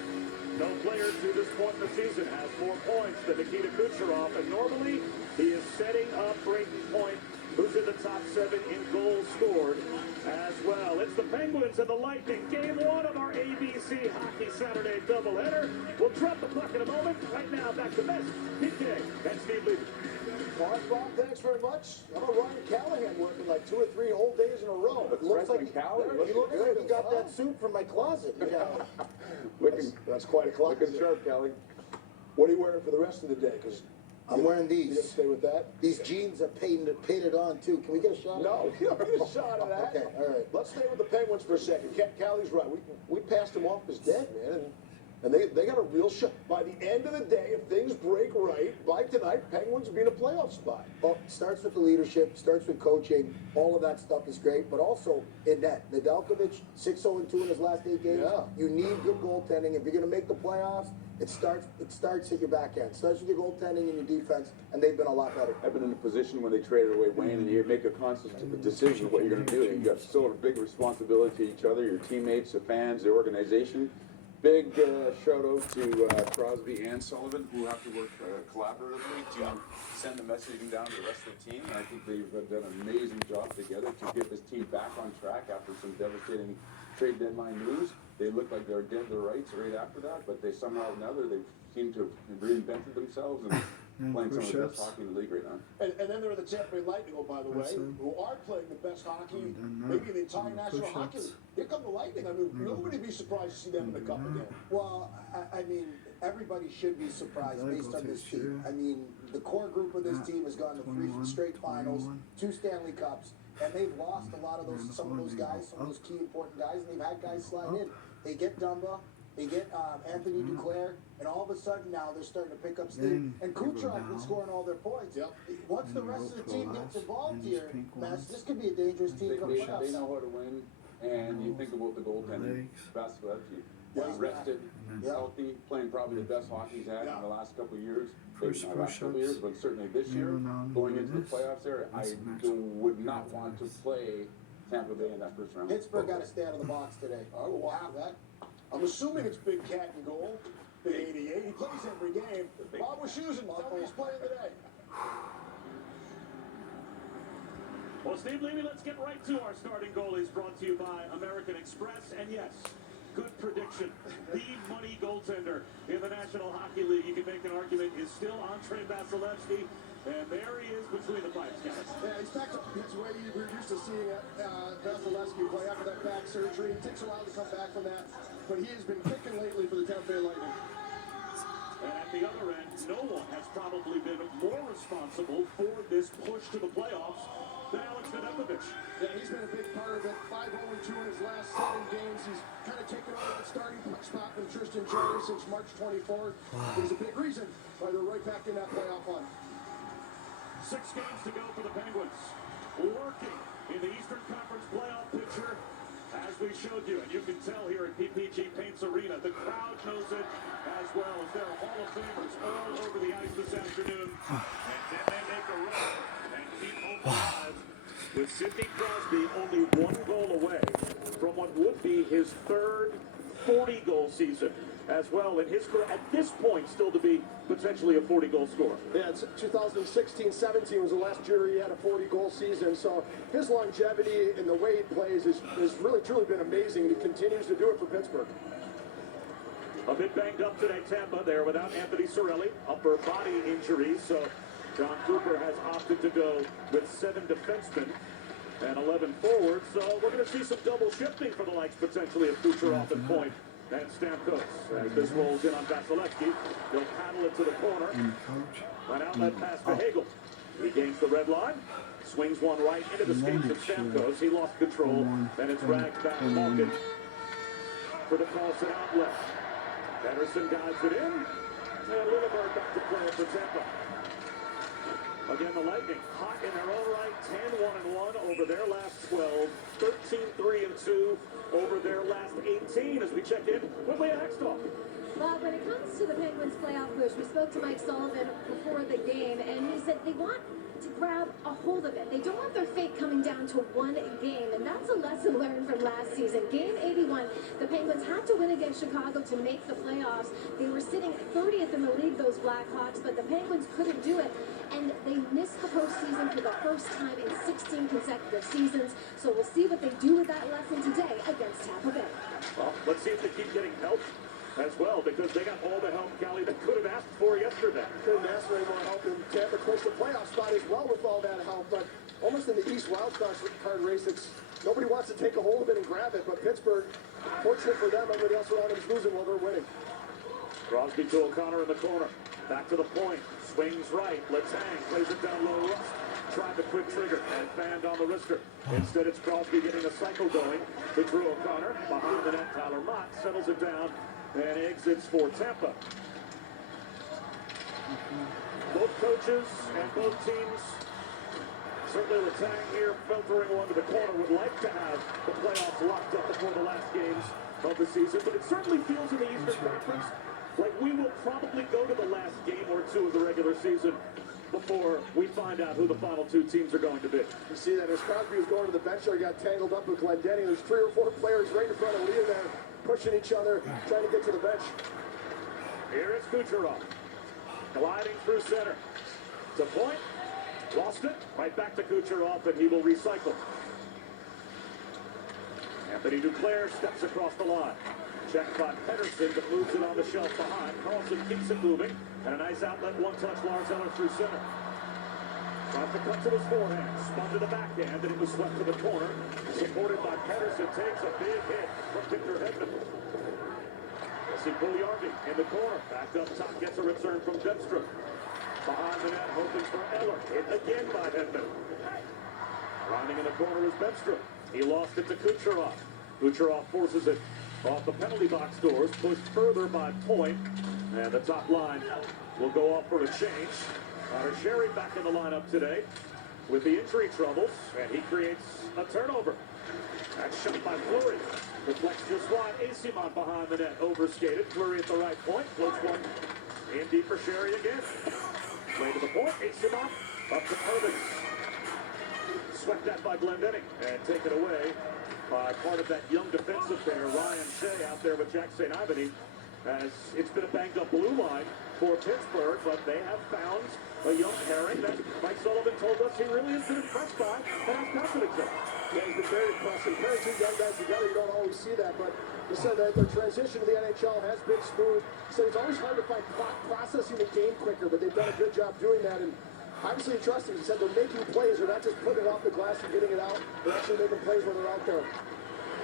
No player to this point in the season has more points than Nikita Kucherov, and normally he is setting up Brayden Point, who's in the top 7 in goals scored as well. It's the Penguins and the Lightning, game 1 of our ABC Hockey Saturday doubleheader. We'll drop the puck in a moment. Right now, back to Best, PK, and Steve Levy. Bob, thanks very much. How about Ryan Callahan working like 2 or 3 whole days in a row? It looks like he looks like he got that suit from my closet. Yeah. That's quite a closet. Looking sharp, Kelly. What are you wearing for the rest of the day? Because I'm wearing You gonna these. stay with that? These jeans are painted on too. Can we get a shot? No, you don't get a shot of that. Okay, all right. Let's stay with the Penguins for a second. Callie's right. We passed them off as dead, man, and they got a real shot. By the end of the day, if things break right, by tonight, Penguins will be in a playoff spot. Well, it starts with the leadership, starts with coaching. All of that stuff is great, but also in net. Nedeljkovic, 6-0-2 in his last 8 games. Yeah. You need good goaltending. If you're going to make the playoffs, it starts at your backhand. It starts with your goaltending and your defense, and they've been a lot better. I've been in a position when they traded away Wayne, and you make a conscious decision of what you're going to do. And you got so big responsibility to each other, your teammates, the fans, the organization. Big shout out to Crosby and Sullivan, who have to work collaboratively to send the messaging down to the rest of the team. And I think they've done an amazing job together to get this team back on track after some devastating trade deadline news. They looked like they were dead to rights right after that, but they somehow or another they seem to have reinvented themselves and playing some of the best hockey in the league right now. And then there are the Tampa Bay Lightning, oh, by the way, who are playing the best hockey, maybe in the entire National Hockey League. Here come the Lightning. I mean, nobody would be surprised to see them in the Cup again. Well, I mean, everybody should be surprised based on this team. I mean, the core group of this team has gone to 3 straight finals, 2 Stanley Cups, and they've lost a lot of those, some of those guys, some of those key important guys, and they've had guys slide in. They get Dumba, they get Anthony Duclair, and all of a sudden now they're starting to pick up steam. And Kucherov been scoring all their points. Yep. Once the rest of the team gets involved here, Mass, this could be a dangerous team come They playoffs. know how to win, and you think about the goaltending. Vasilevsky, rested, healthy, playing probably the best hockey he's had in the last couple of years. Maybe not last couple of years, but certainly this year, going into the playoffs there, I would not want to play Tampa Bay in that first round. Pittsburgh got to stay out of the box today. I will watch that. I'm assuming it's Big Cat and goal. Big 88. He plays every game. Bob was choosing. Tell me he's playing today. Well, Steve Levy, let's get right to our starting goalies, brought to you by American Express. And yes, good prediction. The money goaltender in the National Hockey League, you can make an argument, is still Andrei Vasilevsky. And there he is between the pipes, guys. Yeah, he's back to his way we're used to seeing Vasilevsky play after that back surgery. It takes a while to come back from that, but he has been kicking lately for the Tampa Bay Lightning. And at the other end, no one has probably been more responsible for this push to the playoffs than Alex Nedeljkovic. Yeah, he's been a big part of it. 5-0-2 in his last 7 games. He's kind of taken over that starting spot from Tristan Jarry since March 24th. He's a big reason why they're right back in that playoff hunt. 6 games to go for the Penguins. Working in the Eastern Conference playoff picture, as we showed you. And you can tell here at PPG Paints Arena, the crowd knows it as well as there are Hall of Famers all over the ice this afternoon. And can they make a run and keep hope alive? With Sidney Crosby only 1 goal away from what would be his 3rd 40-goal season as well in his career, at this point still to be potentially a 40-goal scorer. Yeah, it's 2016-17 was the last year he had a 40-goal season, so his longevity and the way he plays has really truly been amazing, and he continues to do it for Pittsburgh. A bit banged up today, Tampa. They're without Anthony Cirelli, upper body injuries, so John Cooper has opted to go with 7 defensemen and 11 forwards, so we're going to see some double shifting for the likes potentially of Kucherov and Point and Stamkos. As this rolls in on Vasilevsky, he'll paddle it to the corner. An outlet pass to Hagel. He gains the red line, swings one right into the skates of Stamkos. He lost control, and it's dragged back Malkin for the Carlson outlet. Pedersen guides it in, and Lillibird back to play for Tampa. Again, the Lightning hot in their own right, 10-1-1 over their last 12, 13-3-2 over their last 18 as we check in with Leah Hextall. Well, when it comes to the Penguins playoff push, we spoke to Mike Sullivan before the game, and he said they want to grab a hold of it. They don't want their fate coming down to 1 game, and that's a lesson learned from last season. Game 81, the Penguins had to win against Chicago to make the playoffs. They were sitting 30th in the league, those Blackhawks, but the Penguins couldn't do it, and they missed the postseason for the first time in 16 consecutive seasons. So we'll see what they do with that lesson today against Tampa Bay. Well, let's see if they keep getting help as well, because they got all the help, Callie, they could have asked for yesterday. Couldn't ask for any more help, and Tampa clinched the playoff spot as well with all that help, but almost in the East wildcard race, nobody wants to take a hold of it and grab it, but Pittsburgh, fortunate for them, everybody else around them is losing while they're winning. Crosby to O'Connor in the corner. Back to the point. Swings right. Letang plays it down low. Rust tried the quick trigger and fanned on the wrister. Instead, it's Crosby getting a cycle going to Drew O'Connor. Behind the net, Tyler Mott settles it down and exits for Tampa. Both coaches and both teams, certainly Letang here filtering one to the corner, would like to have the playoffs locked up before the last games of the season, but it certainly feels in the Eastern Conference like we will probably go to the last game or two of the regular season before we find out who the final two teams are going to be. You see that as Crosby was going to the bench there, he got tangled up with Glendening. There's 3 or 4 players right in front of Leah there, pushing each other, trying to get to the bench. Here is Kucherov, gliding through center. To point, lost it, right back to Kucherov, and he will recycle. Anthony Duclair steps across the line. Checked by Pedersen, but moves it on the shelf behind. Carlson keeps it moving, and a nice outlet, one-touch Lars Eller through center. Tries to cut to his forehand, spun to the backhand, and it was swept to the corner. Supported by Pedersen, takes a big hit from Victor Hedman. See Puljujärvi in the corner, back up top, gets a return from Denstrom. Behind the net, hoping for Eller. Hit again by Hedman. Rounding in the corner is Benstrom. He lost it to Kucherov. Kucherov forces it off the penalty box doors, pushed further by Point, and the top line will go off for a change. Connor Sherry back in the lineup today with the injury troubles, and he creates a turnover. That shot by Fleury. Deflects just wide. Asimon behind the net, overskated. Fleury at the right point, floats one in deep for Sherry again. Play to the point. Asimon up to Irving. Swept that by Glendening and taken away by part of that young defensive pair, Ryan Shea, out there with Jack St. Ivany, as it's been a banged-up blue line for Pittsburgh, but they have found a young pairing that Mike Sullivan told us he really has been impressed by and has confidence in. Yeah, he's been very impressive. Pairing 2 young guys together, you don't always see that, but he said that their transition to the NHL has been smooth. He said it's always hard to find processing the game quicker, but they've done a good job doing that, and obviously trusting. He said they're making plays. They're not just putting it off the glass and getting it out. They're actually making plays when they're out there.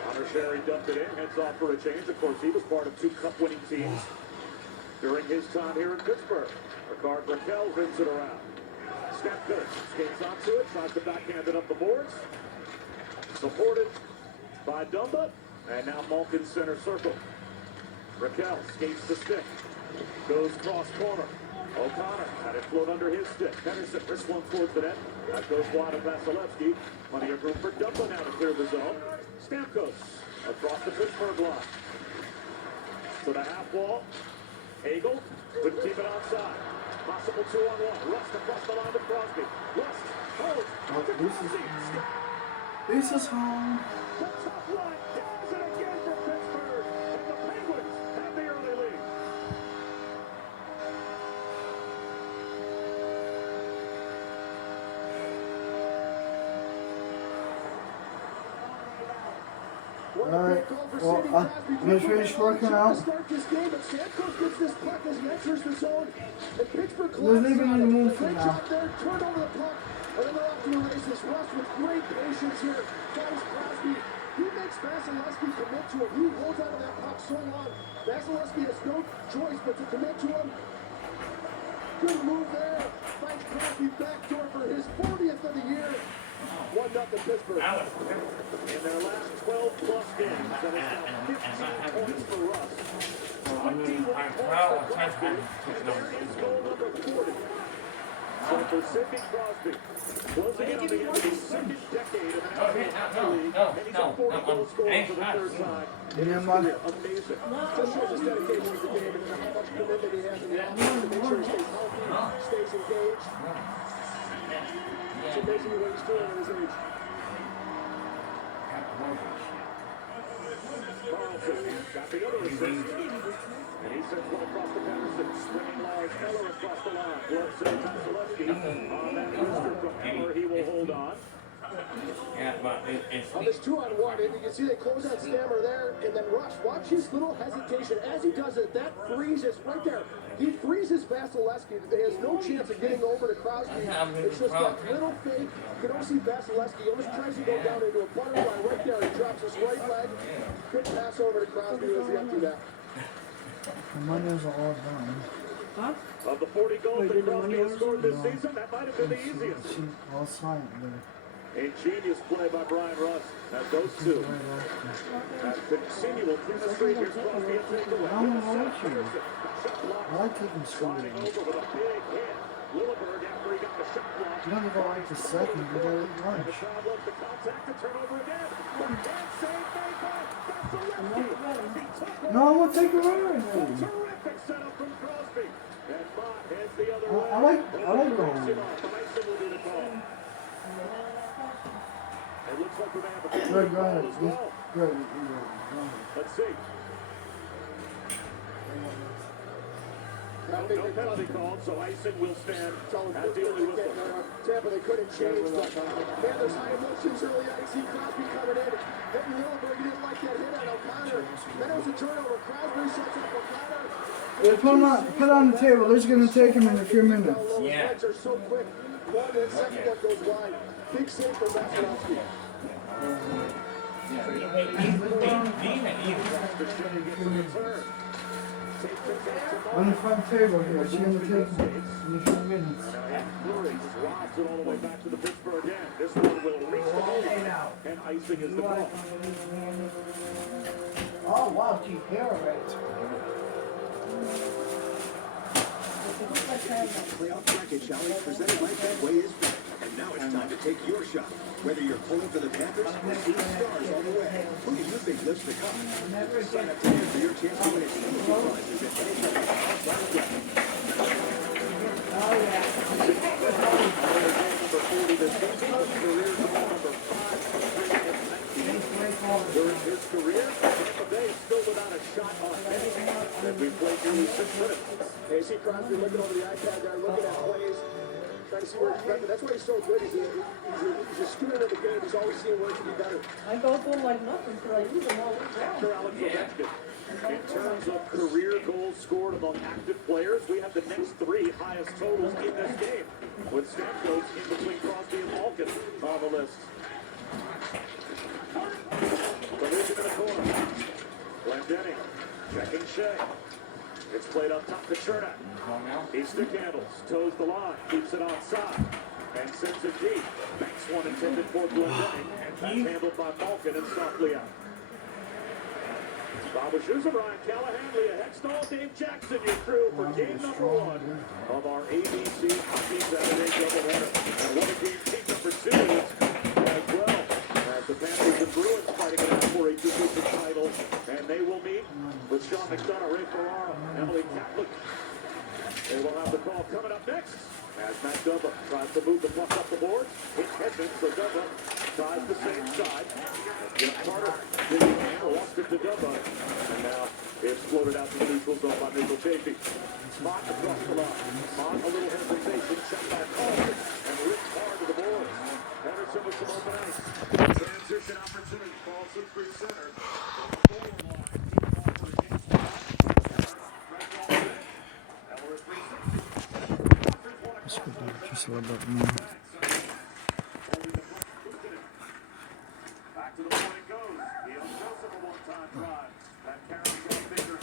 Connor Sherry dumped it in, heads off for a change. Of course, he was part of 2 cup-winning teams during his time here in Pittsburgh. Ricard Raquel brings it around. Stamkos skates onto it, tries to backhand it up the boards. Supported by Dumba, and now Malkin center circle. Raquel skates the stick, goes cross corner. O'Connor had it float under his stick. Pedersen wrist one towards the net. That goes wide of Vasilevsky. Plenty of room for Dumba now to clear the zone. Stamkos across the Pittsburgh line. To the half wall. Hagel couldn't keep it outside. Possible 2-on-1. Rust across the line to Crosby. Rust holds. This is home. The top line does it again for Pittsburgh. And the Penguins have the early lead. Alright, well, I'm gonna finish working out. Start this game, but Stamkos gets this puck as he enters the zone, and Pittsburgh We're leaving in the moon for great now. job there, turned over the puck, and then they're off to the races. Rust with great patience here. Finds Crosby. He makes Vasilevsky commit to him. He holds onto that puck so long. Vasilevsky has no choice but to commit to him. Good move there. Finds Crosby backdoor for his 40th of the year. 1-0 Pittsburgh. In their last 12-plus games, that is now 15 points for Russ. 21 points for Crosby, and there is goal number 40. So for Sidney Crosby, closing in on the end of his second decade of an National Hockey League, and he's a 40-goal scorer for the 3rd time in his career. Amazing. Just shows his dedication to the game and how much commitment he has in the offense to make sure he stays healthy, stays engaged. It's amazing what he's doing at his age. Carlson got the other assist, and he sends one across the Pedersen. Swinging Lars Eller across the line. Glove save Vasilevsky on that wrister from Eller. He will hold on. Yeah, but it's On this 2-on-1, and you can see they close out Stammer there, and then Rush. Watch his little hesitation. As he does it, that freezes right there. He freezes Vasilevsky. He has no chance of getting over to Crosby. It's just that little fake. You can almost see Vasilevsky. He almost tries to go down into a butterfly right there. He drops his right leg. Good pass over to Crosby as the empty net. The Mondays are all done. Of the 40 goals that Crosby has scored this season, that might have been the easiest. All silent there. Ingenious play by Brian Russ as those two have continual chemistry. Here's Crosby a takeaway. I like taking Sliding over with a big hit. Lilleberg after he got the shot block. You don't go like the second, you gotta eat lunch. The crowd loves the contact to turn over again. And save made by Vasilevsky. No, I'm gonna take it right. Terrific setup from Crosby. And Mott heads the other way. I like going. Tyson will be the call. It looks like we may have a penalty Good, go call ahead. as well. Good. Let's see. No penalty called, so icing will stand at the only whistle. Tampa, they couldn't change, but man, there's high emotions early on. You see Crosby coming in. Hitting Lilleberg, he didn't like that hit on O'Connor. Then it was a turnover. Crosby sets up O'Connor. They put on the table. They're just gonna take him in a few minutes. Yeah. Those are so quick. One and second one goes wide. Big save for Vasilevsky. On the front table here, she's gonna take him in a few minutes. Fleury drives it all the way back to the Pittsburgh end. This one will reach the goal, and icing is the call. Oh, wow, keep hair already. Playoff Bracket Challenge presented by Betway is back. And now it's time to take your shot. Whether you're pulling for the Panthers or 8 stars all the way, who do you think lifts the cup? Sign up today for your chance to win exclusive prizes at NHL Bracket. Oh, yeah. Number 40 this season, career goal number 5 during his career. Tampa Bay is still without a shot on anything that we played nearly 6 minutes. Hey, see Crosby looking over the iPad there, looking at plays, trying to see where he's better. That's why he's so good. He's a student of the game. He's always seeing where he can be better. I go for him like nothing until I use him all the time. After Alex Ovechkin, in terms of career goals scored among active players, we have the next 3 highest totals in this game, with Stamkos in between Crosby and Malkin on the list. Collision in the corner. Glendening checking Shea. It's played up top to Chernak. He stick handles, toes the line, keeps it onside, and sends it deep. Banks one intended for Glendening, and that's handled by Malkin and softly out. Bob Wischusen, Ryan Callahan, Leah Hextall, Dave Jackson, your crew for game number 1 of our ABC Hockey Saturday doubleheader. And what a game team number 2 is as well, as the Panthers and Bruins fighting it out for a division title, and they will meet with Sean McDonough, Ray Ferraro, Emily Catholic. They will have the call coming up next as Matt Dubba tries to move the puck up the board. It's Hedman, so Dubba tries the same side. Jeff Carter digging in, lost it to Dubba, and now it's floated out to the neutral zone by Mitchell Chafee. Mott across the line. Mott, a little hesitation, shot by Carter, and ripped hard to the boards. Henderson with some open ice. Transition opportunity, falls in through center. Let's go back just a little bit more. Back to the point it goes. Neil Joseph a one-time drive. That carries on Baker.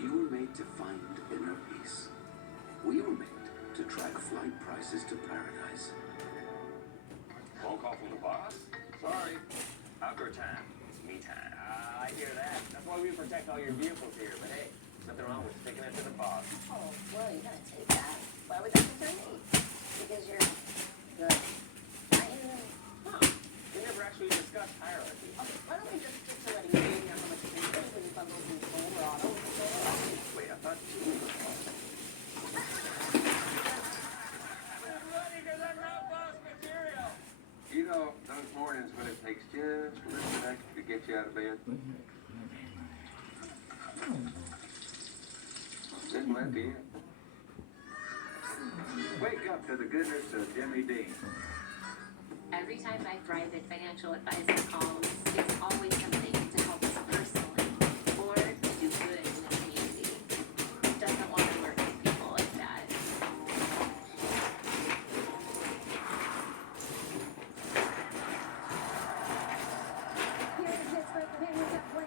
You were made to find inner peace. We were made to track flight prices to paradise. Phone call from the boss? Sorry. Outdoor time. Me time. I hear that. That's why we protect all your vehicles here. But hey, Nothing wrong with taking it to the boss. Oh, well, you gotta take that. Why would that concern me? Because you're good. We never actually discussed hierarchy. Okay, why don't we just stick to letting you know how much you can pay when you bundle control or auto control or auto? Wait, I thought you were the boss. You know, those mornings when it takes just a little bit extra to get you out of bed. Didn't let you in. Wake up to the goodness of Jimmy Dean. Every time my private financial advisor calls, it's always something to help us personally or to do good in the community. Doesn't want to work with people like that. Here in Pittsburgh, the Penguins have 1-0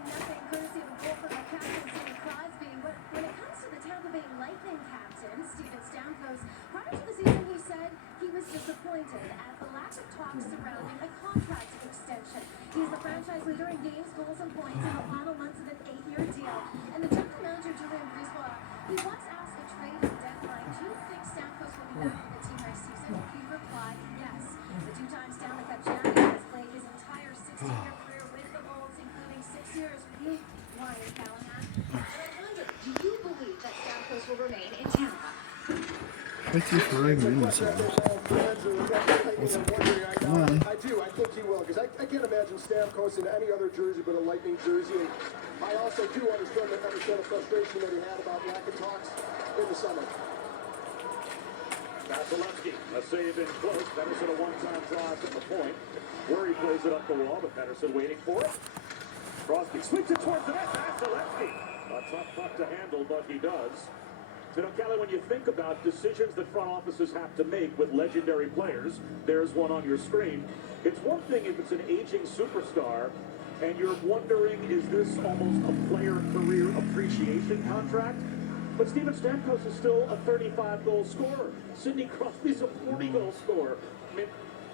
courtesy of a goal from the captain, Sidney Crosby. But when it comes to the Tampa Bay Lightning captain, Steven Stamkos, prior to the season he said he was disappointed at the lack of talks surrounding a contract extension. He's the franchise leader in games, goals, and points in the final months of an 8-year deal. And the general manager, Julian Brisebois, he was asked a trade deadline. Do you think Stamkos will be back for the team next season? He replied, yes. The two-time Stanley Cup champion has played his entire 16-year career with the Wolves, including 6 years with you, Ryan Callahan. And I wonder, do you believe that Stamkos will remain in Tampa? 55 minutes almost. Come on. I do. I think he will, because I can't imagine Stamkos in any other jersey but a Lightning jersey. And I also do understand the frustration that he had about lack of talks in the summer. Vasilevsky, a save in close. Pettersson a one-time drive from the point. Worry plays it up the wall, but Pettersson waiting for it. Crosby sweeps it towards the net. Vasilevsky. A tough puck to handle, but he does. You know, Kelly, when you think about decisions that front offices have to make with legendary players, there's one on your screen. It's one thing if it's an aging superstar and you're wondering, is this almost a player career appreciation contract? But Steven Stamkos is still a 35-goal scorer. Sidney Crosby's a 40-goal scorer. I mean,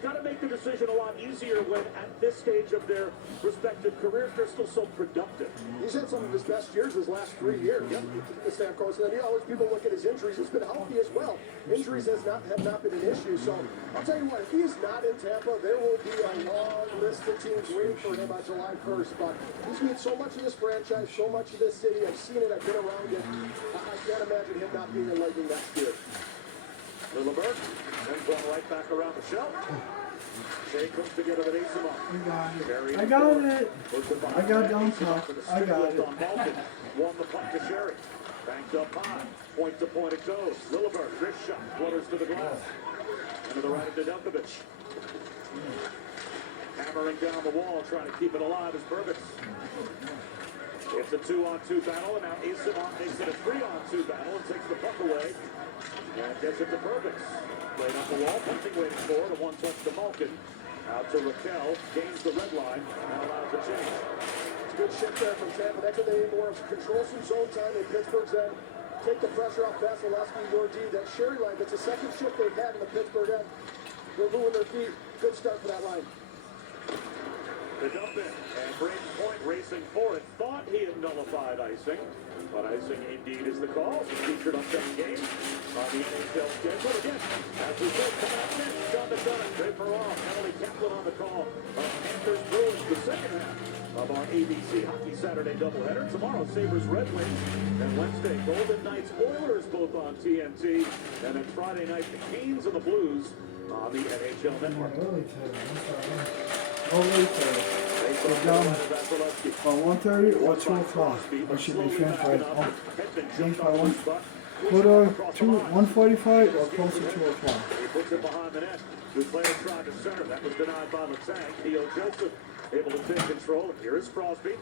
got to make the decision a lot easier when at this stage of their respective careers, they're still so productive. He's had some of his best years his last 3 years. Yep. Stamkos, and then always people look at his injuries. He's been healthy as well. Injuries have not been an issue. So I'll tell you what, if he's not in Tampa, there will be a long list of teams waiting for him on July 1st. But he's made so much of this franchise, so much of this city. I've seen it. I've been around it. I can't imagine him not being a Lightning next year. Lilleberg sends one right back around the shelf. Shea comes together with Asimov. I got it. I got down top. I got it. Won the puck to Sherry. Banked up high. Point to point it goes. Lilleberg, wrist shot. Flutters to the glass. And to the right of Nedeljkovic. Hammering down the wall, trying to keep it alive is Burbix. It's a 2-on-2 battle, and now Asimov makes it a 3-on-2 battle and takes the puck away. And gets it to Burbix. Played up the wall, punting waiting for it. A one-touch to Malkin. Out to Raquel, gains the red line, and allows a change. It's a good shift there from Tampa. That's what they need more of. Control some zone time in Pittsburgh's end. Take the pressure off Vasilevsky, Yordi. That Sherry line, that's the second shift they've had in the Pittsburgh end. They're moving their feet. Good start for that line. The dump in, and Braden Point racing for it. Thought he had nullified icing, but icing indeed is the call. Featured on 7 games on the NHL schedule. Again, as we said, coming up next, John McDonough, Draper off, Emily Kaplan on the call. Panthers Bruins, the second half of our ABC Hockey Saturday doubleheader. Tomorrow, Sabres Red Wings, and Wednesday, Golden Knights Oilers, both on TNT. And then Friday night, the Canes and the Blues on the NHL Network. Oh, later. We're down by 1:30 or 2 o'clock. We should be finished by games by 1. Quarter 1:45 or close to 2 o'clock. He puts it behind the net. Duclair tried to center. That was denied by Letang. Theo Joseph able to take control. And here is Crosby.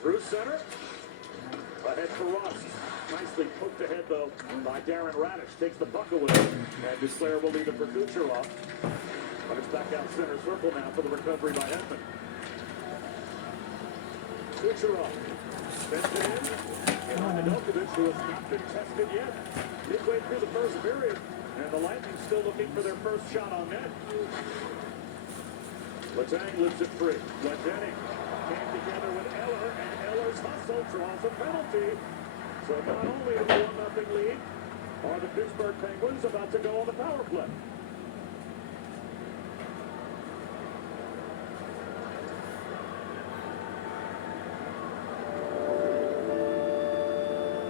Through center. Ahead for Rust. Nicely poked ahead, though, by Darren Radish. Takes the puck away. And Duclair will lead it for Kucherov. But it's back out center circle now for the recovery by Hedman. Kucherov sends it in. And on Nedeljkovic, who has not been tested yet. Midway through the first period. And the Lightning still looking for their first shot on net. Letang lives it free. Glendening came together with Eller, and Eller's hustle draws a penalty. So not only in the 1-0 lead, are the Pittsburgh Penguins about to go on the power play.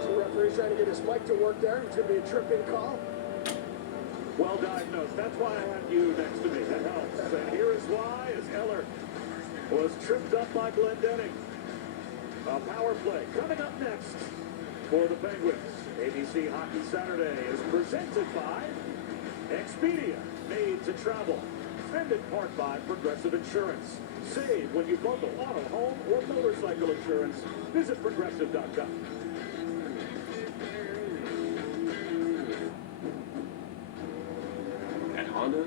So referee's trying to get his mic to work there. It's going to be a tripping call. Well diagnosed. That's why I have you next to me. That helps. And here is why, as Eller was tripped up by Glendening. A power play coming up next for the Penguins. ABC Hockey Saturday is presented by Expedia, made to travel. And in part by Progressive Insurance. Save when you bundle auto, home, or motorcycle insurance. Visit Progressive.com. At Honda,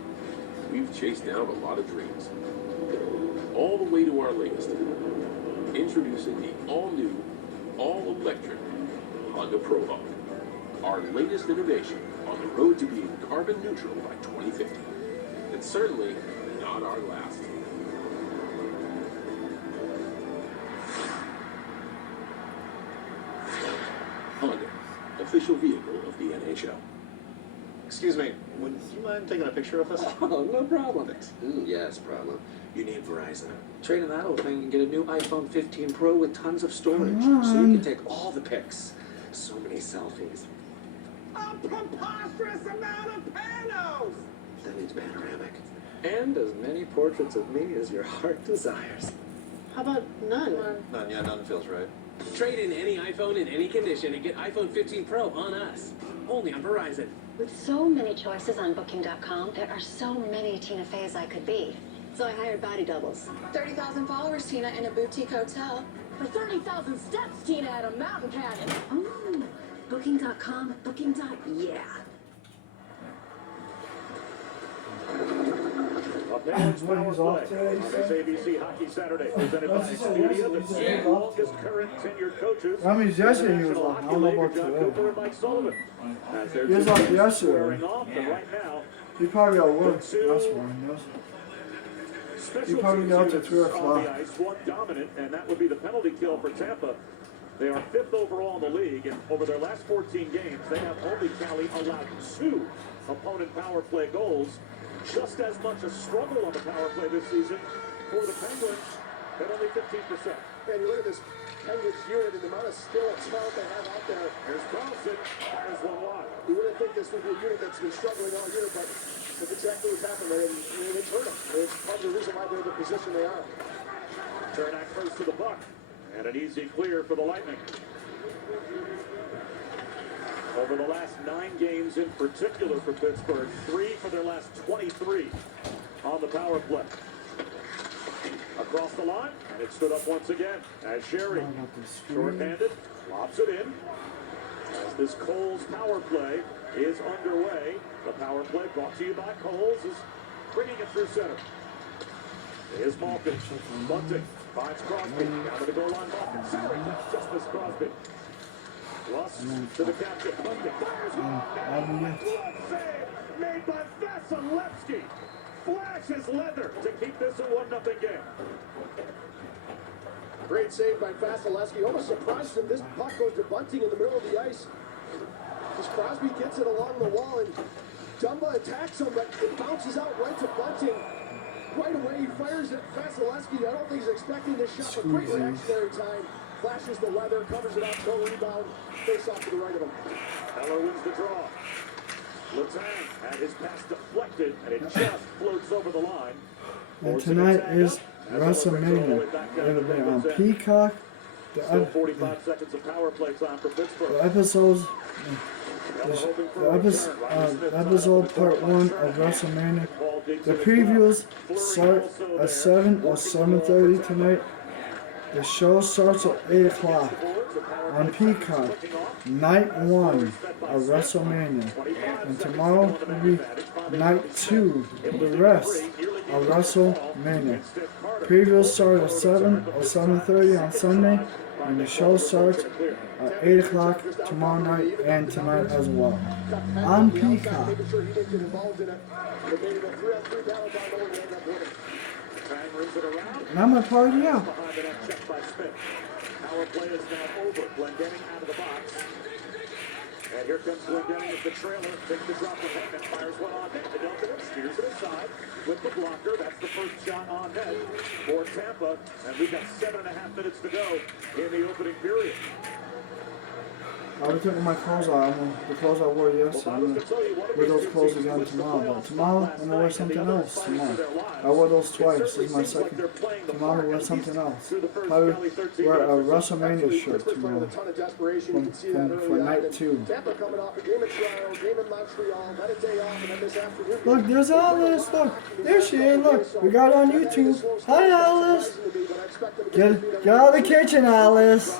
we've chased down a lot of dreams. All the way to our latest. Introducing the all-new, all-electric Honda Prohawk. Our latest innovation on the road to being carbon neutral by 2050. And certainly not our last. Honda, official vehicle of the NHL. Excuse me, would you mind taking a picture of us? Oh, no problem. Thanks. Ooh, yes, problem. You need Verizon. Trade in that old thing and get a new iPhone 15 Pro with tons of storage. So you can take all the pics. So many selfies. A preposterous amount of panos! That means panoramic. And as many portraits of me as your heart desires. How about none? None, yeah, none feels right. Trade in any iPhone in any condition and get iPhone 15 Pro on us. Only on Verizon. With so many choices on Booking.com, there are so many Tina Feys I could be. So I hired body doubles. 30,000 followers, Tina, in a boutique hotel. For 30,000 steps, Tina, at a mountain cabin. Ooh, Booking.com, Booking.yeah. A Penguins power play on this ABC Hockey Saturday, presented by Expedia, the two longest current tenured coaches. That means yesterday he was National off. I Hockey don't know League, about John today. Cooper and Mike Sullivan. As He was off yesterday. squaring off, and right now, He probably got work. the two That's why. Yes. special He probably teams got to units 3 on o'clock. the ice, one dominant, and that would be the penalty kill for Tampa. They are 5th overall in the league, and over their last 14 games, they have only allowed 2 opponent power play goals. Just as much a struggle on the power play this season for the Penguins at only 15%. Man, you look at this Penguins unit and the amount of skill and talent they have out there. Here's Carlson, fires one wide. You wouldn't think this would be a unit that's been struggling all year, but that's exactly what's happened. They've hurt them. It's part of the reason why they're in the position they are. Cernak first to the puck, and an easy clear for the Lightning. Over the last 9 games in particular for Pittsburgh, 3 for their last 23 on the power play. Across the line, and it stood up once again as Sherry, short-handed, lobs it in. As this Coles power play is underway, the power play brought to you by Coles is bringing it through center. Here's Malkin, Bunting, finds Crosby, down to the goal line, Malkin, Sherry, just missed Crosby. Russ to the captain. Bunting fires one. Glove save made by Vasilevsky. Flashes leather to keep this a 1-0 game. Great save by Vasilevsky. Almost surprised him. This puck goes to Bunting in the middle of the ice. As Crosby gets it along the wall, and Dumba attacks him, but it bounces out right to Bunting. Right away, he fires at Vasilevsky. I don't think he's expecting this shot, but great reactionary time. Flashes the leather, covers it up, no rebound. Face off to the right of him. Heller wins the draw. Letang had his pass deflected, and it just floats over the line. And tonight is WrestleMania. It'll be on Peacock. Still 45 seconds of power play time for Pittsburgh. The episodes, episode part 1 of WrestleMania. The previews start at 7 or 7:30 tonight. The show starts at 8 o'clock on Peacock. Night 1 of WrestleMania. And tomorrow will be night 2, the rest of WrestleMania. Previews start at 7 or 7:30 on Sunday. And the show starts at 8 o'clock tomorrow night and tonight as well. On Peacock. And I'm gonna party out. power play is now over. Glendening out of the box. And here comes Glendening as the trailer. Takes the drop from him and fires one on net. Nedeljkovic steers it aside with the blocker. That's the first shot on net for Tampa. And we've got 7.5 minutes to go in the opening period. I'll be taking my clothes out. The clothes I wore yesterday. I'm going to wear those clothes again tomorrow. But tomorrow, I'm going to wear something else tomorrow. I wore those twice. This is my second. Tomorrow, I'm going to wear something else. Probably wear a WrestleMania shirt tomorrow for night 2. Look, there's Alice. Look, there she is. Look, we got it on YouTube. Hi, Alice. Get out of the kitchen, Alice.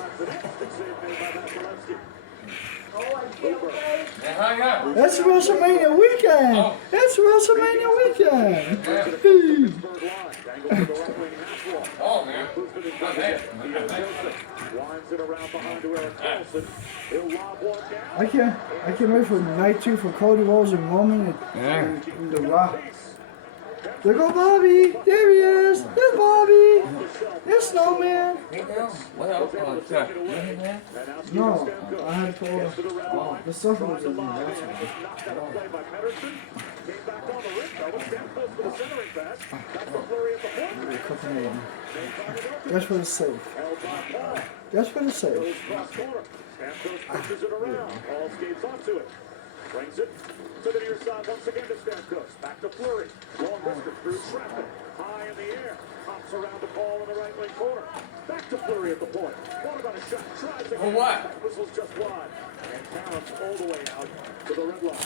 It's WrestleMania weekend! Oh. It's WrestleMania weekend! Oh, man. I can't wait for night 2 for Cody Rhodes and Roman and The Rock. There go Bobby! There he is! There's Bobby! There's Snowman! No, I had to order. The stuff was in there. That's That's for the safe. That's for the safe. Brings it to the near side once again to Stamkos. Back to Fleury. Long distance through traffic. High in the air. Hops around the ball in the right wing corner. Back to Fleury at the point. What about a shot? Tries again. For what? That whistle's just wide. And Carroll's all the way out to the red line.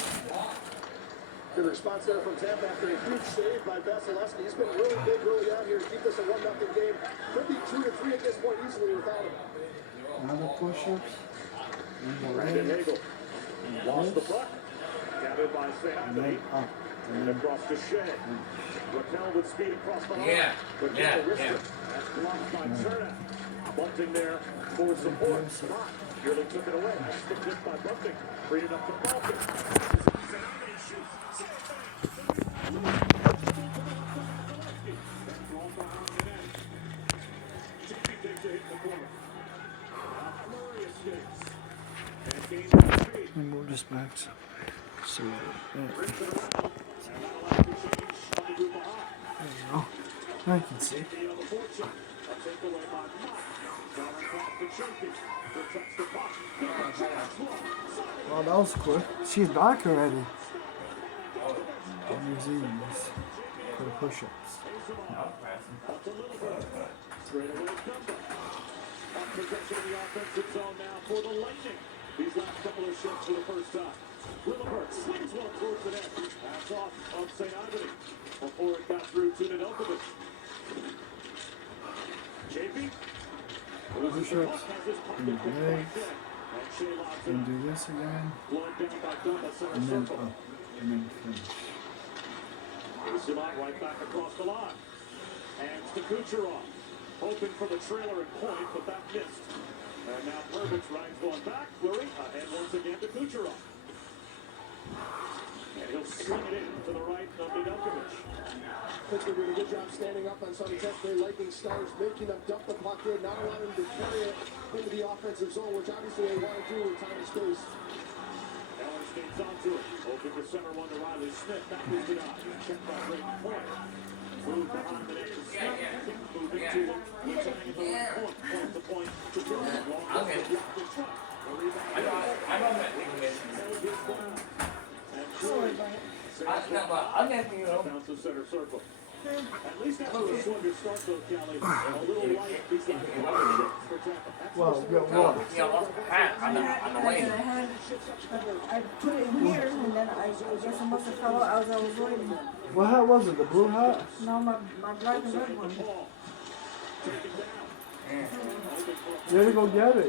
Good response there from Tampa after a huge save by Vasilevsky. He's been really big early on here to keep this a 1-0 game. Could be 2 to 3 at this point easily without him. Another push-ups. Brandon Hagel lost the puck. Gathered by St. Anthony. And across to Shea. Raquel with speed across the line. But that's blocked by Turner. Bunting there for support. Nearly took it away. That's the hit by Bunting. Freed it up to Malkin. St. Anthony shoots. Let me move this back so there we go. I can see. Wow, that was quick. She's back already. New Zealand's for the push-ups. Possession of the offensive zone now for the Lightning. These last couple of shots for the first time. Willibert swings one towards the net. Pass off of St. Anthony before it got through to Nedeljkovic. JP. Push-ups in the legs. And do this again. And then up. And then finish. Simon right back across the line. Hands to Kucherov. Hoping for the trailer and point, but that missed. And now Pervitz rides one back. Fleury ahead once again to Kucherov. And he'll swing it in to the right of Nedeljkovic. Pittsburgh doing a good job standing up on Sunday test play. Lightning Stars making them dump the puck in, not allowing them to carry it into the offensive zone, which obviously they want to do with time and space. Eller skates onto it. Open to center one to Riley Smith. That was denied. Checked by Brayden Point. Move behind the net to Smith. Moving to returning at the right point. Point to point to Jordan. Long block in front. I know that thing is. And Floyd. I'll get you. Bounce to center circle. At least after a sluggish start, though, Kelly, a little light beside the for Tampa. Well, we got one. Yeah, lost the hat on the way. I put it in here, and then I guess I must have fell out as I was waiting. What hat was it? The blue hat? No, my black and red one. You had to go get it.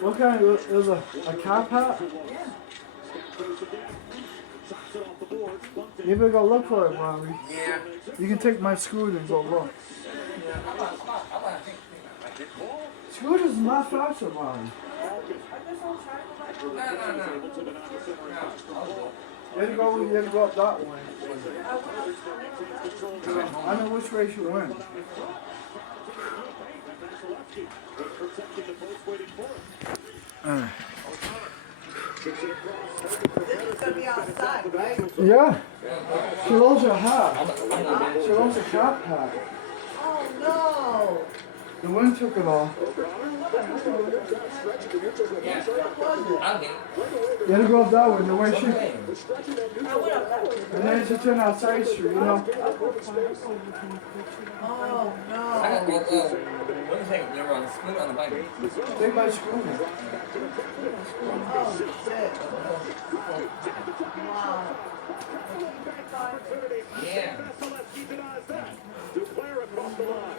What kind? It was a cap hat? Yeah. You better go look for it, Bobby. Yeah. You can take my scooter and go look. Scooter's not faster, Bobby. No. You had to go up that way. I know which way she went. Vasilevsky was protecting the post, waiting for him. Kicks it across. This is gonna be outside, right? Yeah. She loves her hat. She loves her cap hat. Oh no! The wind took it off. You had to go up that way, the way she... I went up that way. And then she turned out side street, you know? Oh no! What do you think? They were on the scooter on the bike. Take my scooter. Oh shit! Wow. Yeah. Vasilevsky denies that. Duclair across the line.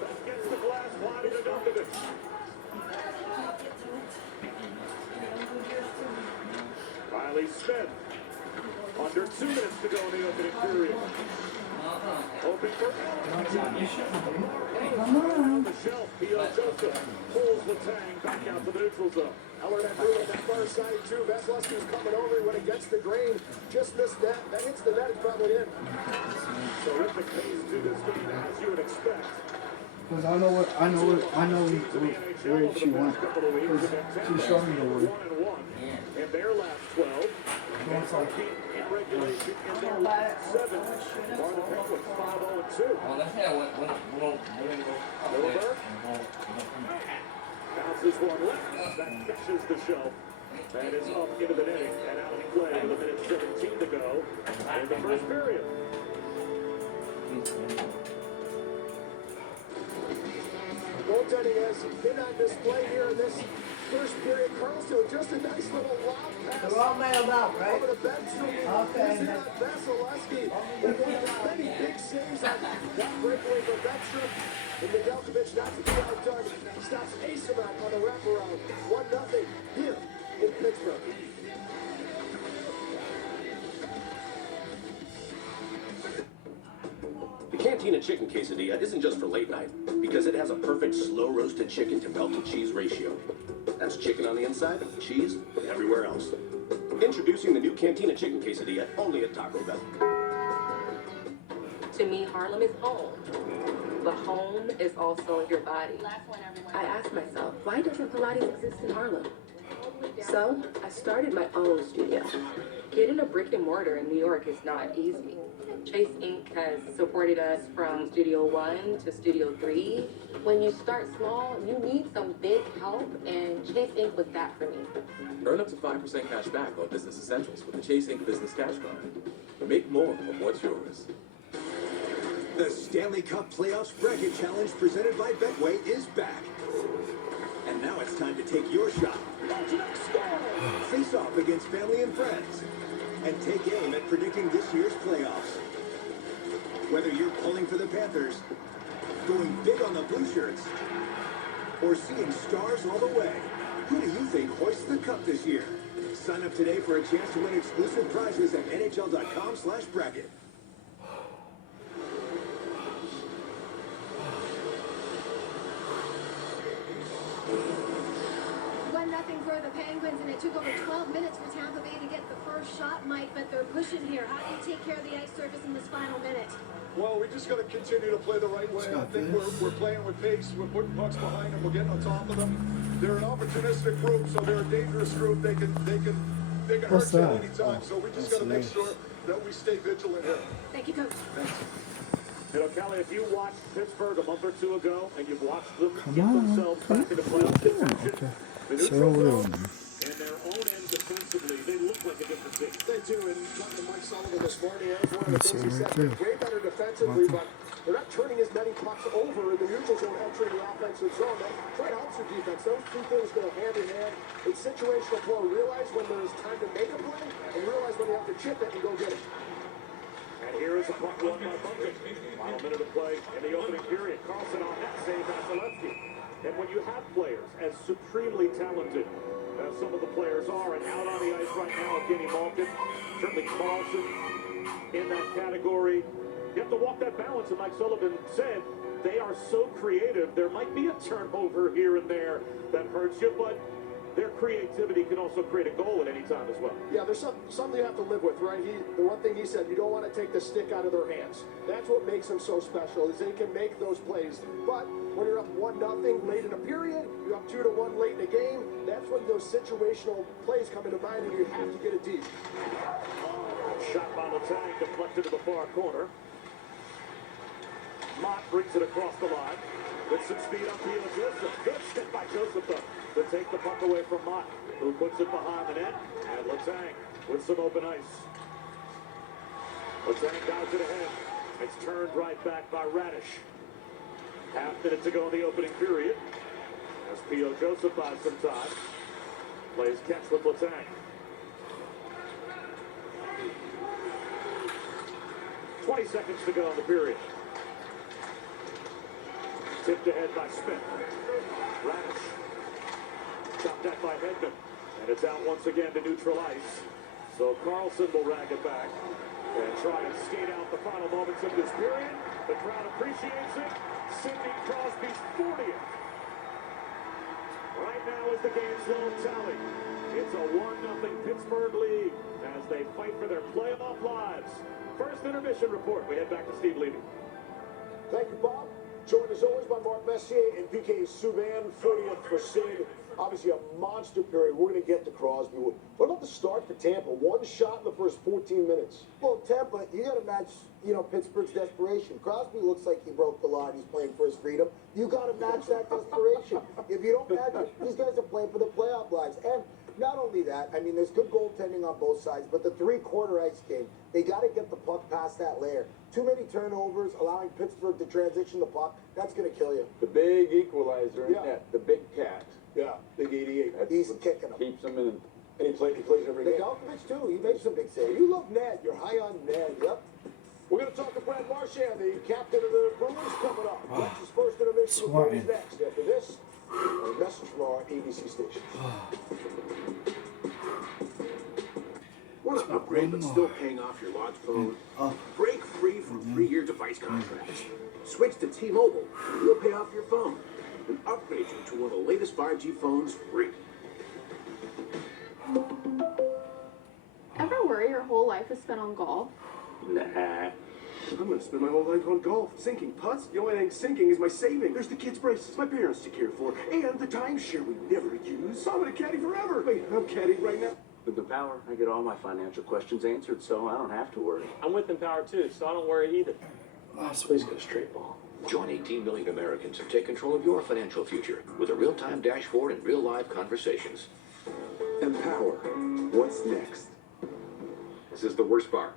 That gets the glass wide of Nedeljkovic. Riley Smith. Under 2 minutes to go in the opening period. Hoping for Come on. the shelf. P.O. Joseph pulls Letang back out to the neutral zone. Eller that through on that far side too. Vasilevsky's coming over when it gets the grain. Just missed that. That hits the net. It's probably in. Terrific pace to this game, as you would expect. Because I know where she went. Because she showed me the way. 1-1 in their last 12. And in regulation in their last 7. Are the Penguins 5-0-2. Well, that's how we'll Milberg bounces one left. That catches the shelf. And is up into the netting and out of play with 1:17 to go in the first period. Goaltending has been on display here in this first period. Carlson, just a nice little lob pass. They're all mailed out, right? Over the bench. Okay. He's in on Vasilevsky. They're going to many big saves on that breakaway for Backstrom. And Nedeljkovic not to be outdone. Stops Aceman on the wraparound. 1-0 here in Pittsburgh. The Cantina Chicken Quesadilla isn't just for late night, because it has a perfect slow-roasted chicken to melted cheese ratio. That's chicken on the inside, cheese everywhere else. Introducing the new Cantina Chicken Quesadilla, only at Taco Bell. To me, Harlem is home. But home is also in your body. I asked myself, why doesn't Pilates exist in Harlem? So, I started my own studio. Getting a brick and mortar in New York is not easy. Chase Inc. has supported us from Studio 1 to Studio 3. When you start small, you need some big help, and Chase Inc. was that for me. Earn up to 5% cash back on business essentials with the Chase Inc. Business Cash Card. Make more of what's yours. The Stanley Cup Playoffs Bracket Challenge presented by Betway is back. And now it's time to take your shot. Face off against family and friends. And take aim at predicting this year's playoffs. Whether you're pulling for the Panthers, going big on the Blue Shirts, or seeing stars all the way, who do you think hoists the cup this year? Sign up today for a chance to win exclusive prizes at NHL.com/bracket. 1-0 for the Penguins, and it took over 12 minutes for Tampa Bay to get the first shot, Mike, but they're pushing here. How do you take care of the ice surface in this final minute? Well, we just got to continue to play the right way. I think we're playing with pace. We're putting pucks behind them. We're getting on top of them. They're an opportunistic group, so they're a dangerous group. They can hurt you at any time. So we just got to make sure that we stay vigilant here. Thank you, Coach. Thanks. You know, Kelly, if you watched Pittsburgh a month or two ago and you've watched them get themselves back into playoff contention, the neutral zone and their own end defensively, they look like a different team. They do, and talking to Mike Sullivan this morning, that was one of the things he said. They're way better defensively, but they're not turning as many pucks over in the neutral zone, entering the offensive zone. That try to help your defense. Those two things go hand in hand. It's situational play. Realize when there's time to make a play, and realize when you have to chip it and go get it. And here is a puck won by Bunting. Final minute of play in the opening period. Carlson on that save, Vasilevsky. And when you have players as supremely talented as some of the players are, and out on the ice right now, Kenny Malkin, certainly Carlson in that category, you have to walk that balance. And Mike Sullivan said they are so creative. There might be a turnover here and there that hurts you, but their creativity can also create a goal at any time as well. Yeah, there's something you have to live with, right? The one thing he said, you don't want to take the stick out of their hands. That's what makes them so special, is they can make those plays. But when you're up 1-0 late in a period, you're up 2-1 late in a game, that's when those situational plays come into mind and you have to get it deep. Shot by Letang, deflected to the far corner. Mott brings it across the line. With some speed on Pio Joseph. Good stick by Joseph, though, to take the puck away from Mott, who puts it behind the net. And Letang with some open ice. Letang dives it ahead. It's turned right back by Radish. Half-minute to go in the opening period. As Pio Joseph buys some time. Plays catch with Letang. 20 seconds to go in the period. Tipped ahead by Smith. Radish. Chopped at by Hedman. And it's out once again to neutral ice. So Carlson will rag it back and try and skate out the final moments of this period. The crowd appreciates it. Sidney Crosby's 40th. Right now is the game's lone tally. It's a 1-0 Pittsburgh lead as they fight for their playoff lives. First intermission report. We head back to Steve Levy. Thank you, Bob. Joined as always by Mark Messier and PK Subban, 40th for Sid. Obviously a monster period. We're going to get to Crosby. What about the start for Tampa? One shot in the first 14 minutes. Well, Tampa, you got to match, Pittsburgh's desperation. Crosby looks like he broke the law and he's playing for his freedom. You got to match that desperation. If you don't match it, these guys are playing for the playoff lives. And not only that, I mean, there's good goaltending on both sides, but the three-quarter ice game, they got to get the puck past that layer. Too many turnovers, allowing Pittsburgh to transition the puck, that's going to kill you. The big equalizer in net, the big cat. Yeah, big 88. He's kicking them. Keeps them in. And he plays every game. Nedeljkovic, too. He makes some big saves. You love Ned. You're high on Ned. Yep. We're going to talk to Brad Marchand, the captain of the Bruins, coming up. That's his first intermission report is next. After this, a message from our ABC station. Want to upgrade but still paying off your locked phone? Break free from 3-year device contracts. Switch to T-Mobile. You'll pay off your phone and upgrade you to one of the latest 5G phones free. Ever worry your whole life is spent on golf? Nah. I'm going to spend my whole life on golf. Sinking putts? The only thing sinking is my savings. There's the kids' braces, my parents to care for, and the timeshare we never use. I'm going to caddy forever. Wait, I'm caddying right now. With Empower, I get all my financial questions answered, so I don't have to worry. I'm with Empower too, so I don't worry either. Please get a straight ball. Join 18 million Americans and take control of your financial future with a real-time dashboard and real-live conversations. Empower. What's next? This is the worst bar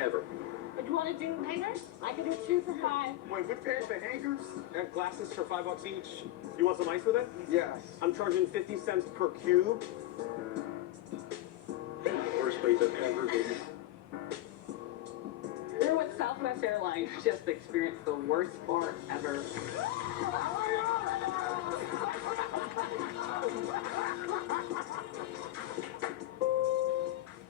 ever. Would you want to do hangers? I could do 2 for $5. Wait, we paid for hangers and glasses for $5 each. You want some ice with it? Yes. I'm charging 50 cents per cube. Worst place I've ever been. We're with Southwest Airlines. Just experienced the worst bar ever.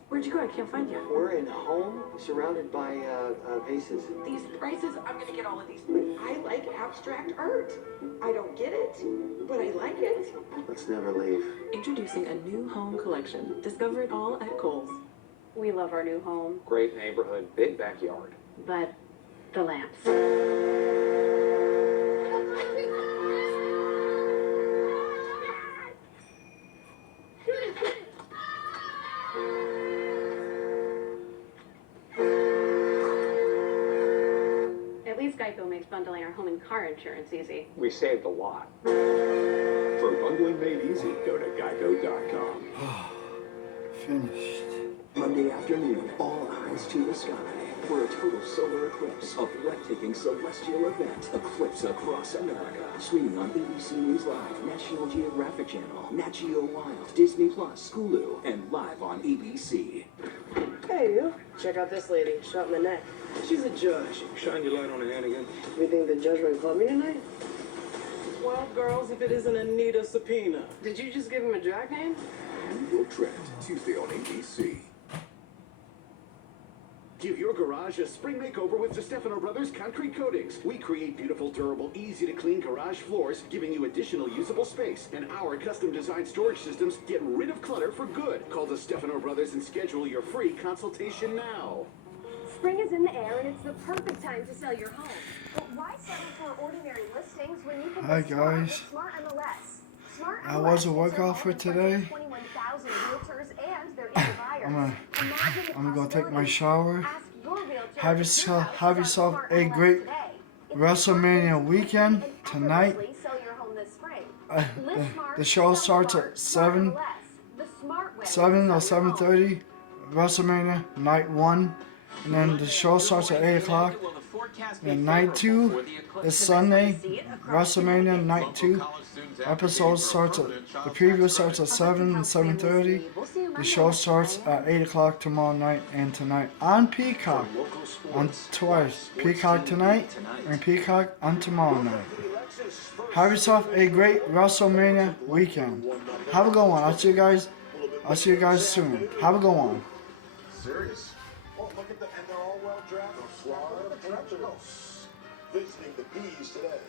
Where'd you go? I can't find you. We're in home, surrounded by vases. These prices, I'm gonna get all of these. I like abstract art. I don't get it, but I like it. Let's never leave. Introducing a new home collection. Discover it all at Kohl's. We love our new home, Great neighborhood, big backyard. but the lamps. At least Geico makes bundling our home and car insurance easy. We saved a lot. For bundling made easy, go to geico.com. Finished. Monday afternoon, all eyes to the sky for a total solar eclipse, a breathtaking celestial event, eclipse across America. Streaming on ABC News Live, National Geographic Channel, Nat Geo Wild, Disney Plus, Hulu, and live on ABC. Hey, you. Check out this lady, shot in the neck. She's a judge. Shine your light on her hand again. You think the judge will club me tonight? Well, girls, if it isn't Anita Subpoena. Did you just give him a drag name? You Will Trend, Tuesday on ABC. Give your garage a spring makeover with DeStefano Brothers Concrete Coatings. We create beautiful, durable, easy-to-clean garage floors, giving you additional usable space. And our custom-designed storage systems get rid of clutter for good. Call DeStefano Brothers and schedule your free consultation now. Spring is in the air and it's the perfect time to sell your home. But why settle for ordinary listings when you can Hi be smart guys. with Smart MLS? Smart That MLS was a gives workout our for home today. 21,000 realtors and their eager buyers. I'm gonna go take my shower. Ask your realtor Have if your yourself, house have is on yourself Smart a MLS great today. It's WrestleMania weekend and tonight. effortlessly sell your home this spring. Live smart, The show sell starts smart, at Smart 7 MLS, the smart way to 7 or sell your home. 7:30. WrestleMania night 1, and then the show starts at 8 o'clock. And night 2 is Sunday. WrestleMania night 2. Episode starts at the preview starts at 7 and 7:30. The show starts at 8 o'clock tomorrow night and tonight on Peacock. On twice. Peacock tonight and Peacock on tomorrow night. Have yourself a great WrestleMania weekend. Have a good one. I'll see you guys soon. Have a good one. Serious. Well, look at them, and they're all well dressed. The Florida Panthers visiting the Bees today.